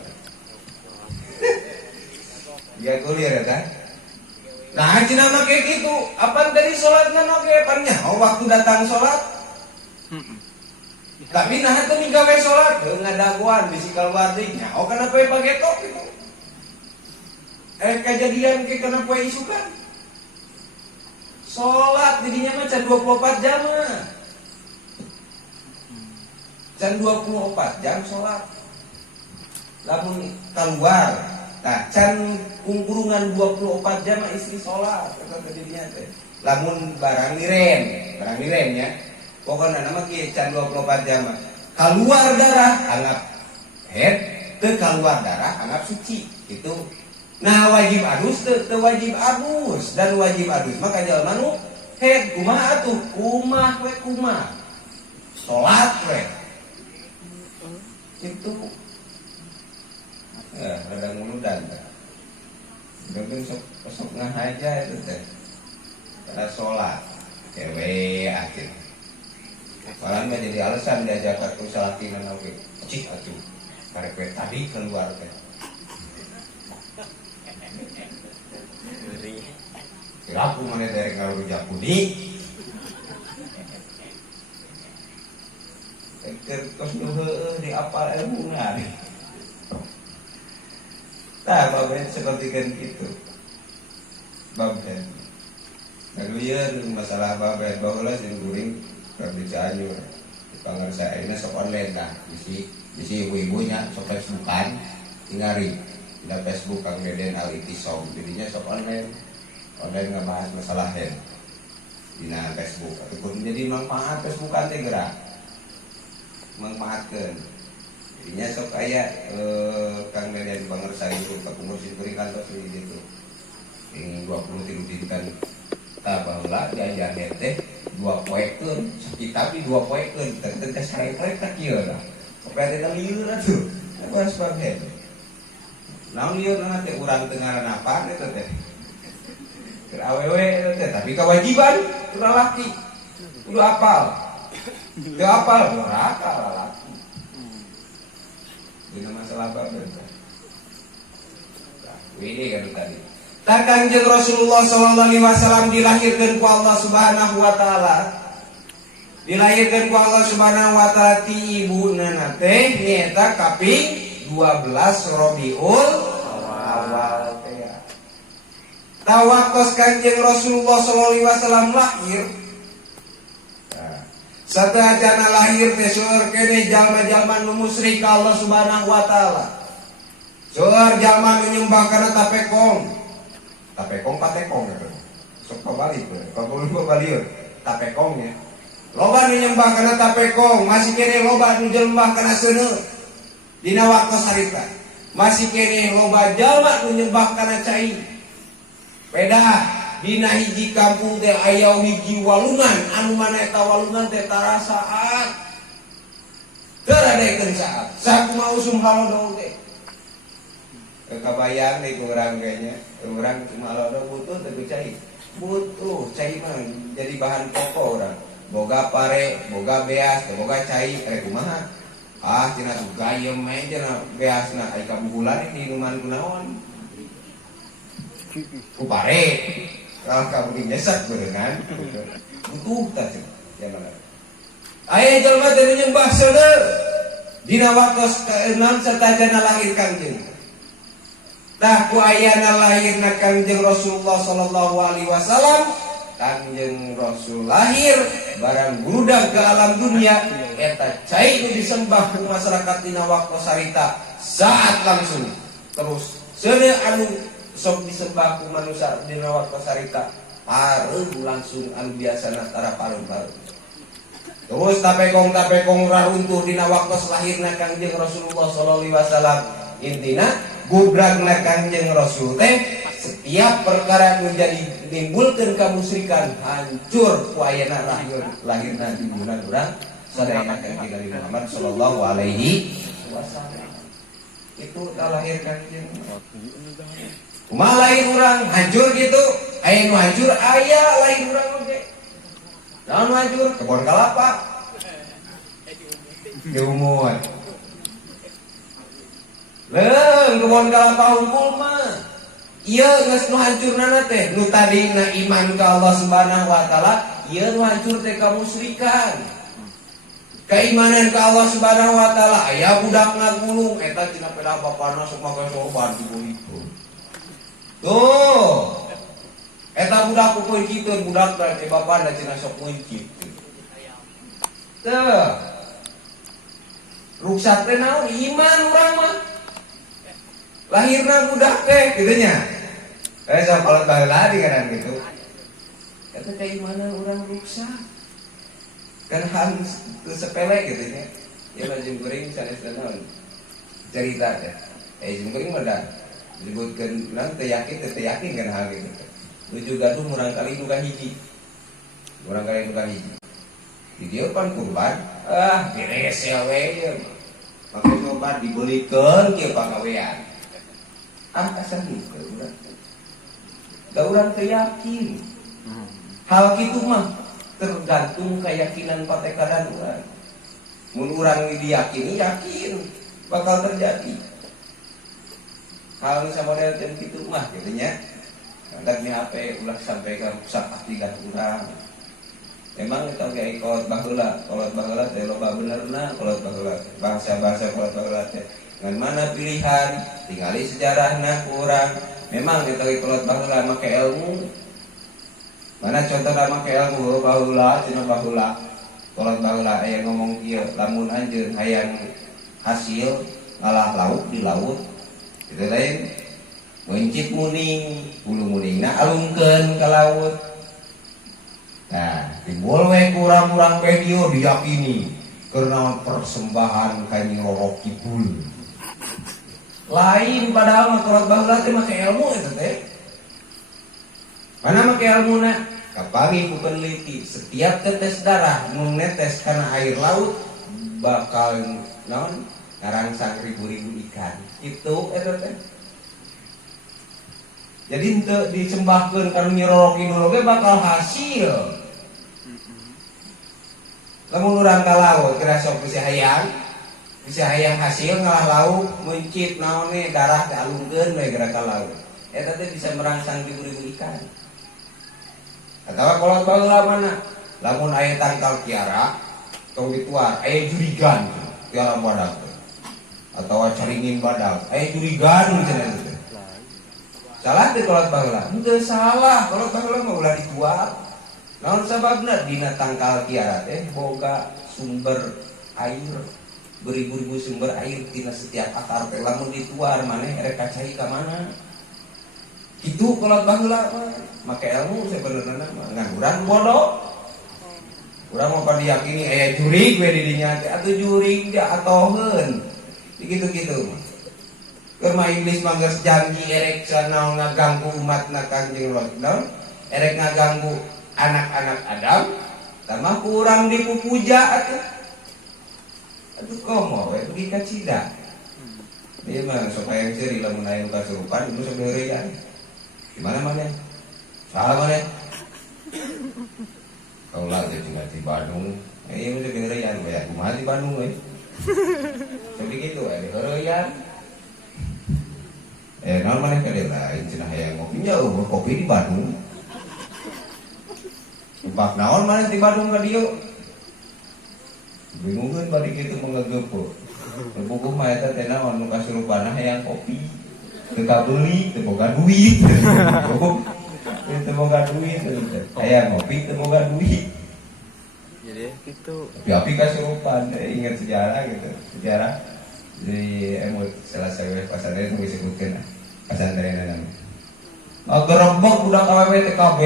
Dia kuliah kan? Nah, cina make gitu. Apa tadi salatna make pannya? Waktu datang salat. Tapi nah teu migawe salat, ngadaguan bisi keluar deui nya. Kana poe pagetok gitu. Kejadian ke kena poe isukan salat didinya mah can 24 jam mah can 24 jam salat lamun keluar tah can kungkurungan 24 jam mah istri salat eta kejadian teh lamun barang miren ya pokokna nama kieu can 24 jam mah keluar darah anggap head teu keluar darah anggap suci itu. Nah wajib adus teu wajib adus dan wajib adus maka jalma nu head kumaha atuh kumah we kumah salat we itu ada nguludan mungkin sok ngahaja itu teh pada sholat cewek akhir malah nggak jadi alasan diajak aku salatin oke cik atuh karek tadi keluar teh kira aku mana dari kalau rujak kuning terus di apal ilmu nih. Nah, babet seperti kan itu. Babet. Naglian masalah babet baheula sing guring kerja anyur. Pangarsa ayeuna sok online dah. Bisi ibu-ibunya sok Facebookan tingari. Dina Facebook Kang Deden Al-Ittisom. Jadinya sok online. Online ngebahas masalah dina Facebook ataupun jadi manfaat Facebookan teh gerak. Manfaatkan jadinya sok aya Kang Deden pangersari itu Pak Ngurusin kuring kantor sini gitu yang 20 dinten tak baheula diajarnya teh 2 poekeun tapi 2 poekeun teu sare-sare tak kieu lah supaya teh lieur atuh apa sebabnya naon lieur teh urang teu ngaranna apa eta teh keur awewe eta teh tapi kewajiban kudu laki kudu apal teu apal neraka lalaki dina masalah babel ini kan tadi Kanjeng Rasulullah sallallahu alaihi wasallam dilahirkan ku Allah Subhanahu wa taala. Dilahirkan ku Allah Subhanahu wa taala ti ibuna teh nyaeta kaping 12 Rabiul Awal teh. Tawakos Kanjeng Rasulullah sallallahu alaihi wasallam lahir. Sateuacan lahir teh seueur keneh jalma-jalma nu musyrik ka Allah Subhanahu wa taala. Seueur jalma nu nyembah kana tapekong. Tapekong patekong gitu. Sok pabalik we. Kabulun pabalieur. Tapekongnya. Loba nu nyembah kana tapekong, masih keneh loba nu nyembah kana seuneu. Dina waktu sarita. Masih keneh loba jalma nu nyembah kana cai. Beda dina hiji kampung teh aya hiji walungan anu mana eta walungan teh tarasaat. Teu radekeun saat. Sakumaha usum halodong teh. Kabayang nih kurang kayaknya orang cuma lodo butuh tapi cai butuh cai mah jadi bahan pokok orang boga pare boga beas boga cai kumaha cenah gayem mah cenah beasna ai kabulan ini minuman kunaon ku pare kalau kamu nyesek berengan butuh tah cenah aya jelema teh nyembah seuneu dina waktos keenam satajana lahir Kangjeng. Tah ku ayana lahirna Kangjeng Rasulullah sallallahu alaihi wasallam, Kangjeng Rasul lahir barang budak ke alam dunia eta cai nu disembah ku masyarakat dina waktu sarita saat langsung. Terus seuneu anu sok disembah ku manusia dina waktu sarita pareum langsung anu biasana tara pareum-pareum. Terus tapekong raruntuh dina waktu lahirna Kangjeng Rasulullah sallallahu alaihi wasallam. Intina budragna Kangjeng Rasul teh setiap perkara menjadi nimbulkeun kamusyrikan hancur ku ayeuna lahirna di bulan urang sadaya Kangjeng Nabi Muhammad sallallahu alaihi wasallam. Itu lahir Kangjeng. Kumaha lahir urang hancur gitu? Aya nu hancur aya lahir urang oge. Naon hancur? Kebon kalapa. Diumur. Kebon kalapa unggul mah ieu geus nu hancurna teh nu tadina iman ka Allah Subhanahu wa taala ieu nu hancur teh kamusyrikan. Keimanan ka Allah Subhanahu wa taala aya budak ngagulung eta cenah peda bapana sok make sorban dibuliku. Tuh. Eta budak kumpul kitu budak teh bapana cenah sok muncit. Tuh. Ruksak teh naon iman urang mah. Lahirna budak teh gitunya. Sapalat baheula kan gitu. Eta keimanan urang ruksak. Kan hal sepele gitu nya. Ya lajeng kuring sanes naon. Cerita teh. Jeung kuring mah da disebutkeun urang teh yakin kan hal gitu. Tujuh gaduh urang kali nu kahiji. Urang kali nu kahiji. Di dieu pan kurban, beres ya we. maka coba dibelikan kieu pagawean. Asa henteu urang. Da urang teu yakin. Hal kitu mah tergantung keyakinan patekadan urang. Mun urang diyakini yakin bakal terjadi. Hal nu samodel teh kitu mah kitu nya. Hendak di HP ulah sampai ke rusak hati urang. Memang kita kayak kolot baheula teh loba benerna kolot baheula bahasa-bahasa kolot baheula teh ngan mana pilihan tingali sejarahna ku urang memang kita kayak kolot baheula make ilmu mana contohna make ilmu baheula cenah baheula kolot baheula aya ngomong kieu lamun anjeun hayang hasil ngalah lauk di laut kitu teh mencit muning bulu muningna alungkeun ka laut. Nah, timbul we kurang-kurang video diyakini karena persembahan Kanjeng Roro Kidul. Lain padahal mah kolot baheula teh make ilmu eta teh. Mana make ilmuna? Kapari ku peneliti, setiap tetes darah nu netes kana air laut bakal naon? Ngarangsang ribu-ribu ikan. Itu eta teh. Jadi untuk disembahkan kalau Roro Kidul ge bakal hasil. Lamun urang ka laut kira sok bisa hayang hasil ngalah lauk mencit naonne darah dialungkeun we geura ka laut. Eta teh bisa merangsang ribu-ribu ikan. Atawa kolot baheula mana? Lamun aya tangkal kiara tong dituar aya jurigan kiara badag. Atawa caringin badag aya jurigan cenah teh. Salah teh kolot baheula? Henteu salah, kolot baheula mah ulah dituar. Naon sababna dina tangkal kiara teh boga sumber air beribu-ribu sumber air tina setiap akar teh lamun dituar maneh erek kacai ka mana. Kitu kolot baheula mah make ilmu sebenarnya mah ngan urang bodoh. Urang mah pada diyakini aya jurig we di dinya teh atuh jurig dia atoheun. Kitu-kitu mah. Kerma iblis manggas janji erek sanaon ngaganggu umatna Kanjeng Rasul, erek ngaganggu anak-anak Adam, tamah kurang dipupuja atuh. Atuh komo we pergi ka cida. Ieu mah supaya ciri lamun aya nu kasurupan nu sabeureuyan. Gimana maneh? Salah maneh? Kaulah teh tinggal di Bandung. Ieu mah sabeureuyan we kumaha di Bandung we. Jadi gitu we sabeureuyan. Naon maneh ka dieu lain cenah hayang ngopi nya kopi di Bandung. Bak naon maneh di Bandung ka dieu? Bingungkeun bari kitu mangageupeuk. Bukuh mah eta teh naon nu kasurupan hayang kopi. Teu kabeuli, teu boga duit. Teu boga duit, hayang ngopi teu boga duit. Jadi gitu. Tapi kasurupan ingat sejarah gitu. Sejarah di emut selesai we pasantren teh disebutkeun pasantren namanya. Gerebek budak awewe TKB.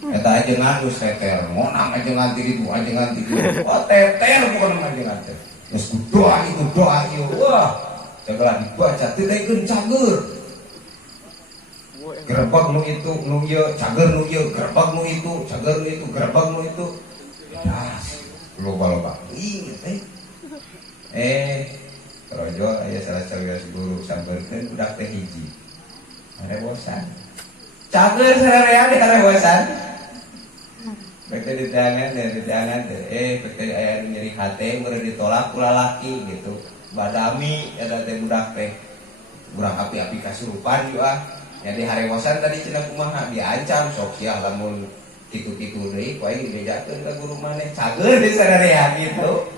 Eta ajengan geus teter, monang ajengan ti ditu, ajengan ti ditu. Oh teter bukan ajengan teh. Geus doa ieu. Wah, segala dibaca teh teukeun cager. Gerebek nu itu, nu ieu, cager nu ieu, gerebek nu itu, cager nu itu, gerebek nu itu. Das, loba-loba. Inget Rojo aya salah sawiras guru sampeurkeun budak teh hiji. Harewosan. Cager sarerean harewosan. Bek teh diteangan teh, bek teh aya nyeri hate meureun ditolak ku lalaki gitu. Badami eta teh budak teh. Urang api-api kasurupan ieu ah. Jadi harewosan tadi cenah kumaha diancam sok sia lamun kitu-kitu deui ku aing dibejakeun ka guru maneh. Cager di sarerean gitu.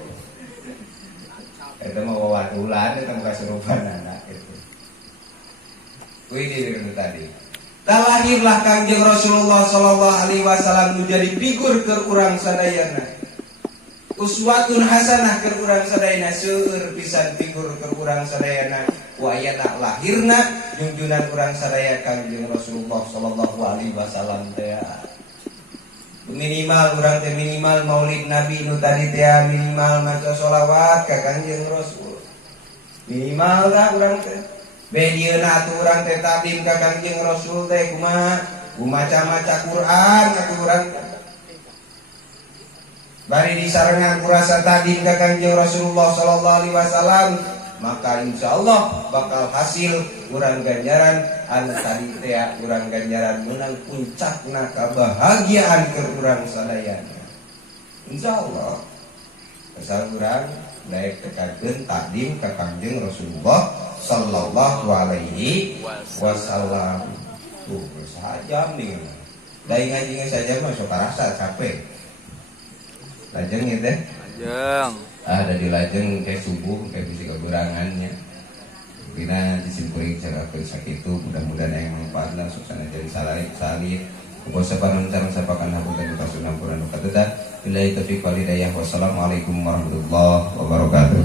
Itu mah wawadulan, itu mah kasurupan anak itu. Kuih diri tadi. Talahirlah Kangjeng Rasulullah Sallallahu Alaihi Wasallam menjadi figur ke urang sadayana. Uswatun hasanah ke urang sadayana, seueur pisan figur ke urang sadayana. Wayana lahirna junjunan urang sadaya Kangjeng Rasulullah Sallallahu Alaihi Wasallam teh. Minimal urang teh minimal maulid nabi nu tadi teh minimal maca sholawat ka Kanjeng Rasul. Minimal lah urang teh. Bedieuna atuh urang teh takdim ka Kanjeng Rasul teh kumaha? Maca-maca Quran atuh urang teh. bari disarengan kurasa tadi ka Kanjeng Rasulullah sallallahu alaihi wasallam, maka insya Allah bakal hasil urang ganjaran anu tadi teh urang ganjaran menang puncakna kebahagiaan ke urang sadayana. Insya Allah asal urang daek tekakeun takdim ka Kanjeng Rasulullah sallallahu alaihi wasallam. Tuh sajam nih. Daing ngaji saja mah sok rasa capek. Lajeng ya teh. Lajeng. Ada di lajeng kayak subuh kayak bisa kekurangannya. Bina disimpulin cara sakitu mudah-mudahan yang manfaatna suksana jadi salih. Ugo saparan sareng sapakan hapunten kasunah purana kateda. Billahi taufiq wal hidayah. Wassalamualaikum warahmatullahi wabarakatuh.